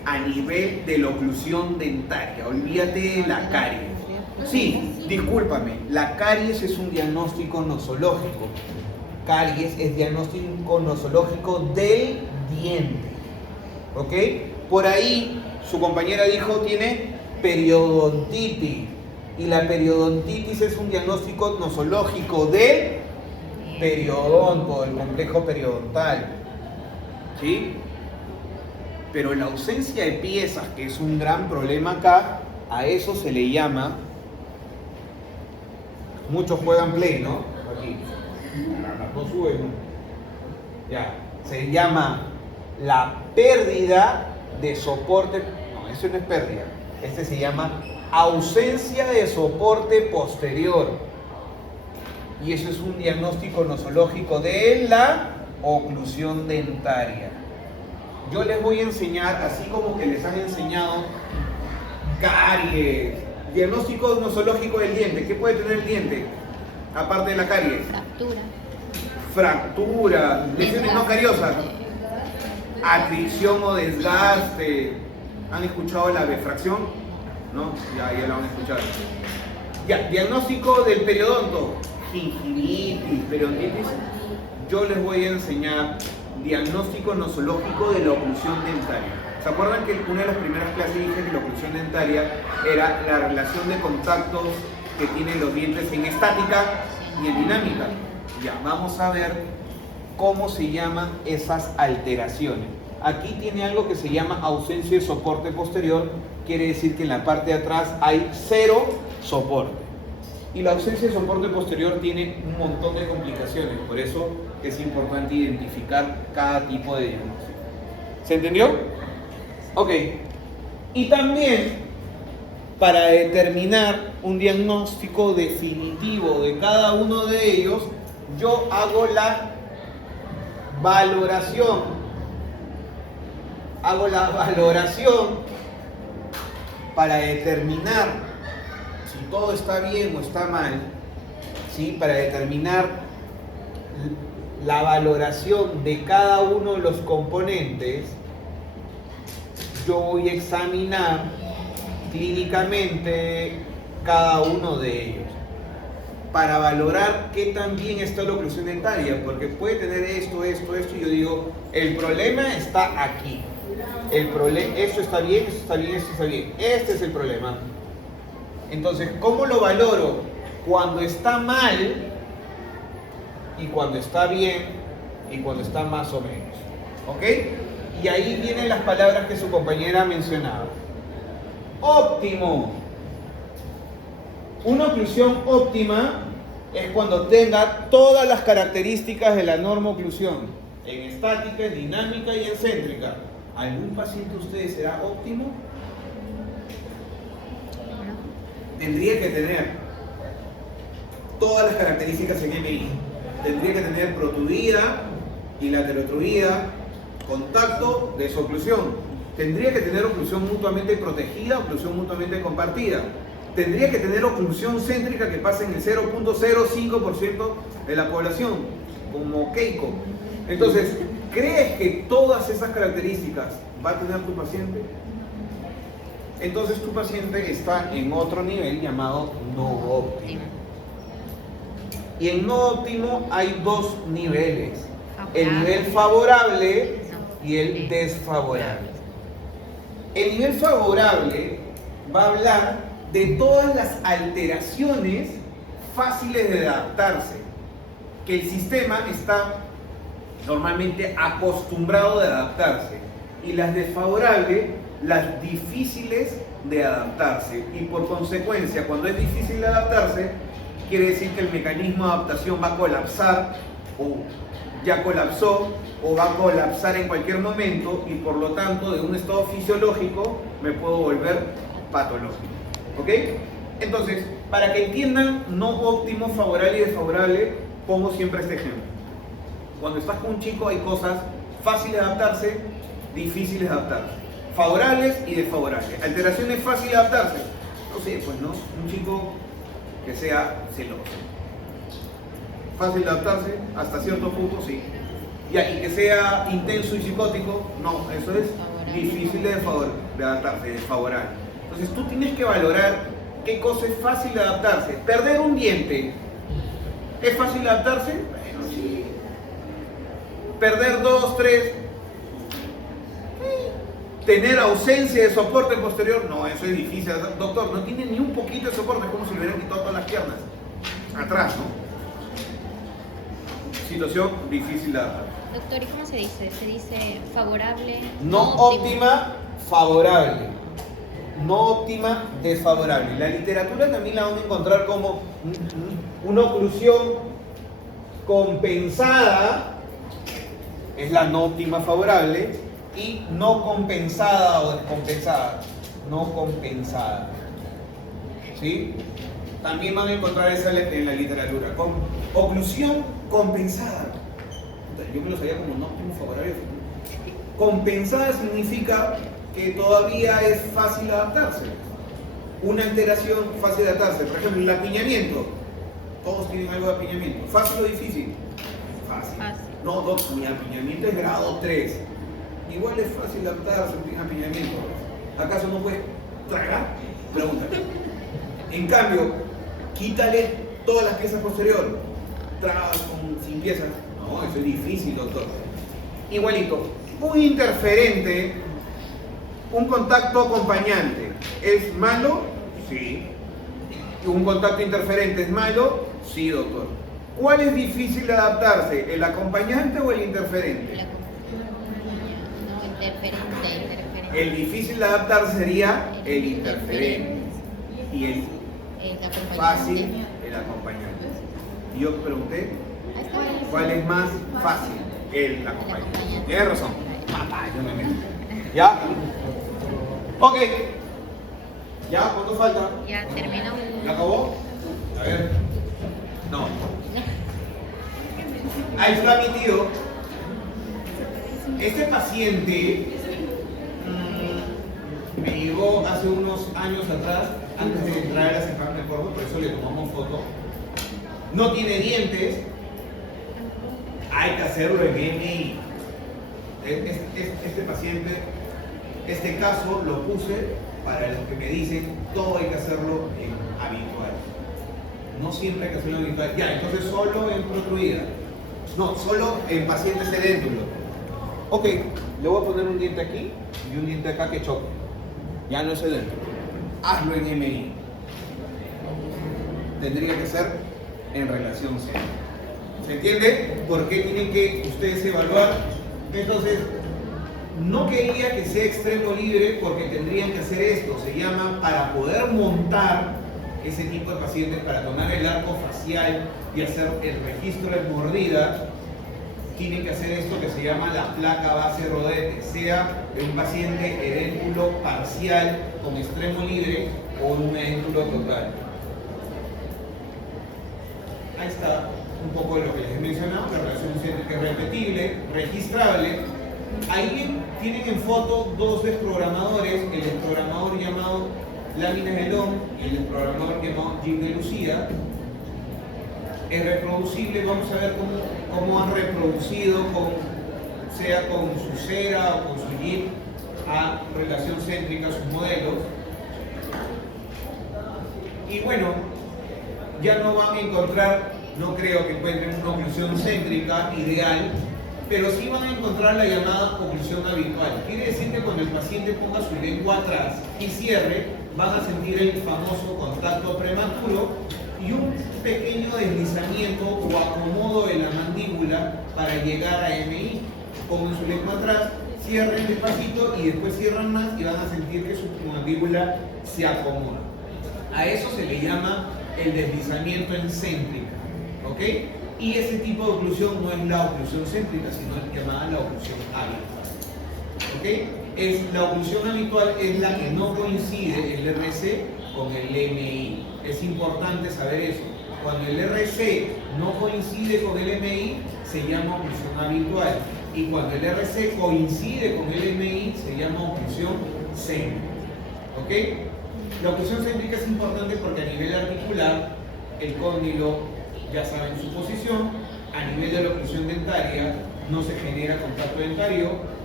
a nivel de la oclusión dentaria. Olvídate de la caries. Sí, discúlpame, la caries es un diagnóstico nosológico. Caries es diagnóstico nosológico del diente. ¿Ok? Por ahí su compañera dijo tiene periodontitis. Y la periodontitis es un diagnóstico nosológico del periodonto, del complejo periodontal. ¿Sí? Pero la ausencia de piezas, que es un gran problema acá, a eso se le llama, muchos juegan play, ¿no? Aquí, no suben. Ya, se llama la pérdida de soporte, no, eso no es pérdida, este se llama ausencia de soporte posterior. Y eso es un diagnóstico nosológico de la oclusión dentaria. Yo les voy a enseñar, así como que les han enseñado caries, diagnóstico nosológico del diente. ¿Qué puede tener el diente? Aparte de la caries. Fractura, lesiones no cariosas, atricción o desgaste. ¿Han escuchado la bifracción? ¿No? Ya lo han escuchado. Ya, diagnóstico del periodonto, gingivitis, periodontitis. Yo les voy a enseñar diagnóstico nosológico de la oclusión dentaria. ¿Se acuerdan que una de las primeras clases dije que la oclusión dentaria era la relación de contactos que tienen los dientes en estática y en dinámica? Ya, vamos a ver cómo se llaman esas alteraciones. Aquí tiene algo que se llama ausencia de soporte posterior, quiere decir que en la parte de atrás hay cero soporte. Y la ausencia de soporte posterior tiene un montón de complicaciones, por eso es importante identificar cada tipo de diagnóstico. ¿Se entendió? Ok. Y también, para determinar un diagnóstico definitivo de cada uno de ellos, yo hago la valoración. Hago la valoración para determinar si todo está bien o está mal, ¿sí? Para determinar la valoración de cada uno de los componentes, yo voy a examinar clínicamente cada uno de ellos para valorar qué tan bien está la oclusión dentaria, porque puede tener esto, y yo digo, el problema está aquí. Esto está bien, esto está bien, esto está bien. Este es el problema. Entonces, ¿cómo lo valoro? Cuando está mal y cuando está bien y cuando está más o menos. ¿Ok? Y ahí vienen las palabras que su compañera mencionaba. Óptimo. Una oclusión óptima es cuando tenga todas las características de la norma oclusión, en estática, en dinámica y en céntrica. ¿Algún paciente de ustedes será óptimo? Tendría que tener todas las características en MI. Tendría que tener protruida y laterotruida, contacto, desoclusión. Tendría que tener oclusión mutuamente protegida, oclusión mutuamente compartida. Tendría que tener oclusión céntrica que pase en el 0.05% de la población, como Keiko. Entonces, ¿crees que todas esas características va a tener tu paciente? Entonces tu paciente está en otro nivel llamado no óptimo. Y en no óptimo hay dos niveles, el nivel favorable y el desfavorable. El nivel favorable va a hablar de todas las alteraciones fáciles de adaptarse, que el sistema está normalmente acostumbrado de adaptarse, y las desfavorables, las difíciles de adaptarse. Y por consecuencia, cuando es difícil de adaptarse, quiere decir que el mecanismo de adaptación va a colapsar, o ya colapsó, o va a colapsar en cualquier momento, y por lo tanto de un estado fisiológico me puedo volver patológico. ¿Ok? Entonces, para que entiendan no óptimo, favorable y desfavorable, pongo siempre este ejemplo. Cuando estás con un chico hay cosas fáciles de adaptarse, difíciles de adaptarse, favorables y desfavorables. Alteraciones fáciles de adaptarse, no sé, pues no, un chico que sea celoso. Fácil de adaptarse, hasta cierto punto sí. Ya, y que sea intenso y psicótico, no, eso es Difícil de adaptarse, desfavorable. Entonces tú tienes que valorar qué cosa es fácil de adaptarse. Perder un diente, ¿es fácil de adaptarse? Bueno, sí. Perder 2, 3. Tener ausencia de soporte posterior, no, eso es difícil. Doctor, no tiene ni un poquito de soporte, es como si le hubieran quitado todas las piernas. Atrás, ¿no? Situación difícil de adaptar. Doctor, ¿y cómo se dice? ¿Se dice favorable? No óptima, favorable. No óptima, desfavorable. La literatura también la van a encontrar como una oclusión compensada, es la no óptima favorable, y no compensada o descompensada. No compensada. ¿Sí? También van a encontrar esa en la literatura. Oclusión compensada. Yo me lo sabía como no óptimo favorable. Compensada significa que todavía es fácil adaptarse. Una alteración fácil de adaptarse. Por ejemplo, el apiñamiento. Todos tienen algo de apiñamiento. ¿Fácil o difícil? Fácil. No, mi apiñamiento es grado 3. Igual es fácil adaptarse sin apiñamiento. ¿Acaso no puede tragar? Pregúntate. En cambio, quítale todas las piezas posteriores. Tragas sin piezas. No, eso es difícil, doctor. Igualito. Un interferente, un contacto acompañante, ¿es malo? Sí. ¿Un contacto interferente es malo? Sí, doctor. ¿Cuál es difícil de adaptarse? ¿El acompañante o el interferente? Interferente. El difícil de adaptar sería el interferente y el fácil el acompañante. Y yo pregunté, ¿cuál es más fácil? El acompañante. Tienes razón. Yo me meto. ¿Ya? Ok. ¿Ya? ¿Cuánto falta? Ya terminó. ¿Ya acabó? A ver. No. Ahí está mi tío. Este paciente me llegó hace unos años atrás, antes de entrar a la Cefam, me acuerdo, por eso le tomamos foto. No tiene dientes, hay que hacerlo en MI. Este paciente, este caso lo puse para los que me dicen todo hay que hacerlo en habitual. No siempre hay que hacerlo en habitual. Ya, entonces solo en protruida. No, solo en pacientes sedéntulos. Ok, le voy a poner un diente aquí y un diente acá que choque. Ya no es sedéntulo. Hazlo en MI. Tendría que ser en relación seria. ¿Se entiende? ¿Por qué tienen que ustedes evaluar? Entonces, no quería que sea extremo libre porque tendrían que hacer esto. Se llama, para poder montar ese tipo de pacientes, para tomar el arco facial y hacer el registro de mordida, tienen que hacer esto que se llama la placa base rodete, sea de un paciente edéntulo parcial con extremo libre o un edéntulo total. Ahí está un poco de lo que les he mencionado, la relación céntrica es repetible, registrable. Ahí tienen en foto dos desprogramadores, el desprogramador llamado Láminas de Long y el desprogramador llamado Jim de Lucía. Es reproducible, vamos a ver cómo han reproducido, sea con su cera o con su Jim, a relación céntrica sus modelos. Y bueno, ya no van a encontrar, no creo que encuentren una oclusión céntrica ideal, pero sí van a encontrar la llamada oclusión habitual. Quiere decir que cuando el paciente ponga su lengua atrás y cierre, van a sentir el famoso contacto prematuro y un pequeño deslizamiento o acomodo de la mandíbula para llegar a MI. Pongan su lengua atrás, cierren despacito y después cierran más y van a sentir que su mandíbula se acomoda. A eso se le llama el deslizamiento en céntrica, ¿ok? Y ese tipo de oclusión no es la oclusión céntrica, sino es llamada la oclusión habitual, ¿ok? La oclusión habitual es la que no coincide el RC con el MI. Es importante saber eso. Cuando el RC no coincide con el MI, se llama oclusión habitual. Y cuando el RC coincide con el MI, se llama oclusión céntrica, ¿ok? La oclusión céntrica es importante porque a nivel articular, el cóndilo ya saben su posición. A nivel de la oclusión dentaria, no se genera contacto dentario.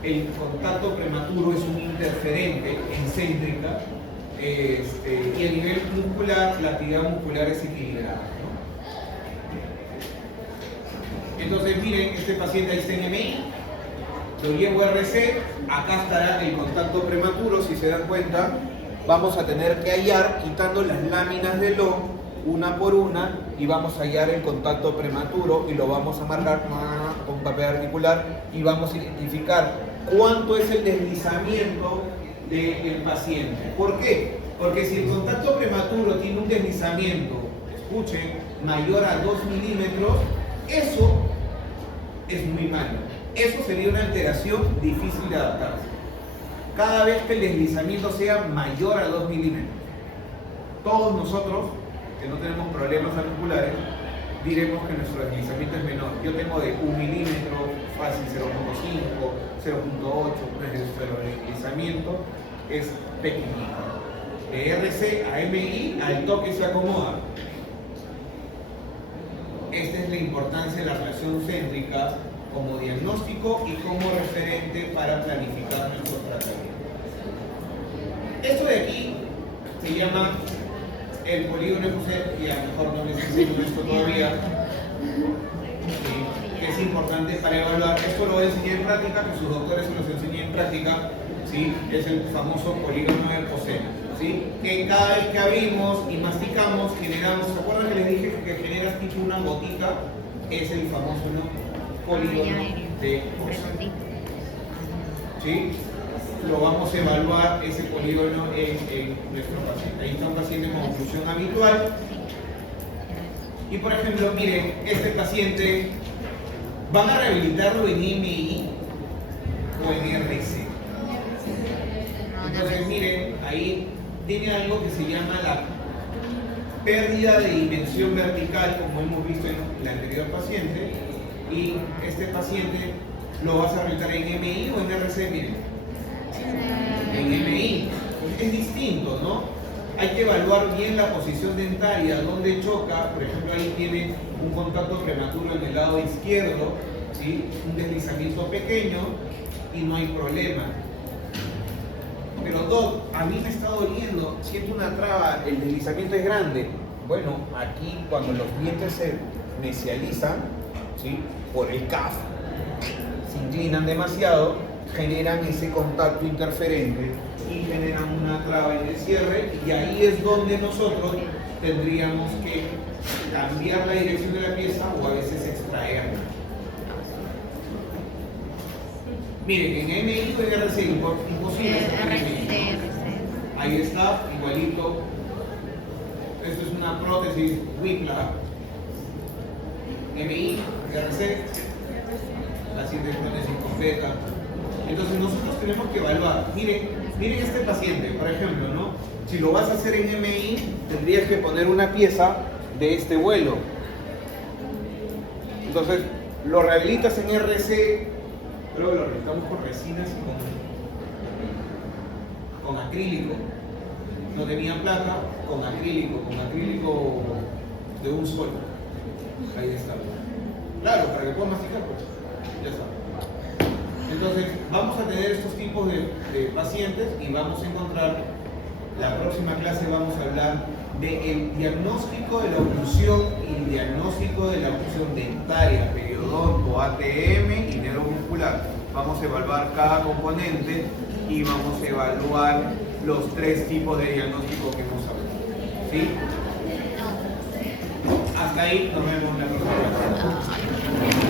el contacto prematuro es un interferente excéntrica y a nivel muscular la actividad muscular es equilibrada, ¿no? Entonces miren, este paciente ahí está en MI, lo llevo a RC, acá estará el contacto prematuro, si se dan cuenta, vamos a tener que hallar, quitando las láminas de Long, una por una, y vamos a hallar el contacto prematuro y lo vamos a marcar con papel articular y vamos a identificar cuánto es el deslizamiento del paciente. ¿Por qué? Porque si el contacto prematuro tiene un deslizamiento, escuchen, mayor a 2 milímetros, eso es muy malo. Eso sería una alteración difícil de adaptarse. Cada vez que el deslizamiento sea mayor a 2 milímetros, todos nosotros que no tenemos problemas articulares diremos que nuestro deslizamiento es menor. Yo tengo de 1 milímetro, fácil 0.5, 0.8, nuestro deslizamiento es pequeñito. De RC a MI al toque se acomoda. Esta es la importancia de la relación céntrica como diagnóstico y como referente para planificar nuestro tratamiento. Esto de aquí se llama el polígono F, y a lo mejor no les enseño esto todavía, que es importante para evaluar. Esto lo voy a enseñar en práctica, que sus doctores se los enseñen en práctica, ¿sí? Es el famoso polígono de Poisson, ¿sí? Que cada vez que abrimos y masticamos, generamos, ¿se acuerdan que les dije que generas tipo una gotita? Es el famoso, ¿no? Polígono de Poisson, ¿sí? Lo vamos a evaluar ese polígono en nuestro paciente. Ahí está un paciente con oclusión habitual. Y por ejemplo, miren, este paciente, ¿van a rehabilitarlo en MI o en RC? Entonces, miren, ahí tiene algo que se llama la pérdida de dimensión vertical, como hemos visto en el anterior paciente. Y este paciente lo vas a rehabilitar en MI o en RC, miren. En MI es distinto, ¿no? Hay que evaluar bien la posición dentaria, dónde choca. Por ejemplo, ahí tiene un contacto prematuro en el lado izquierdo, ¿sí? Un deslizamiento pequeño y no hay problema. Pero Doc, a mí me está doliendo, siento una traba, el deslizamiento es grande. Bueno, aquí cuando los dientes se mesializan, ¿sí? Por el CAF, se inclinan demasiado, generan ese contacto interferente y generan una traba en el cierre, y ahí es donde nosotros tendríamos que cambiar la dirección de la pieza o a veces extraerla. Miren, en MI o en RC, imposible. Ahí está, igualito. Esto es una prótesis Whiplash. MI, RC, la siguiente prótesis completa. Entonces nosotros tenemos que evaluar. Miren este paciente, por ejemplo, ¿no? Si lo vas a hacer en MI, tendrías que poner una pieza de este vuelo. Entonces, lo rehabilitas en RC, creo que lo rehabilitamos con resinas y con acrílico. No tenía placa, con acrílico de un solo. Ahí está. Claro, para que puedan masticar, pues. Ya está. Entonces, vamos a tener estos tipos de pacientes y vamos a encontrar, la próxima clase vamos a hablar del diagnóstico de la oclusión y el diagnóstico de la oclusión dentaria, periodonto, ATM y neuromuscular. Vamos a evaluar cada componente y vamos a evaluar los 3 tipos de diagnóstico que hemos hablado. ¿Sí? Hasta ahí, nos vemos en la próxima clase.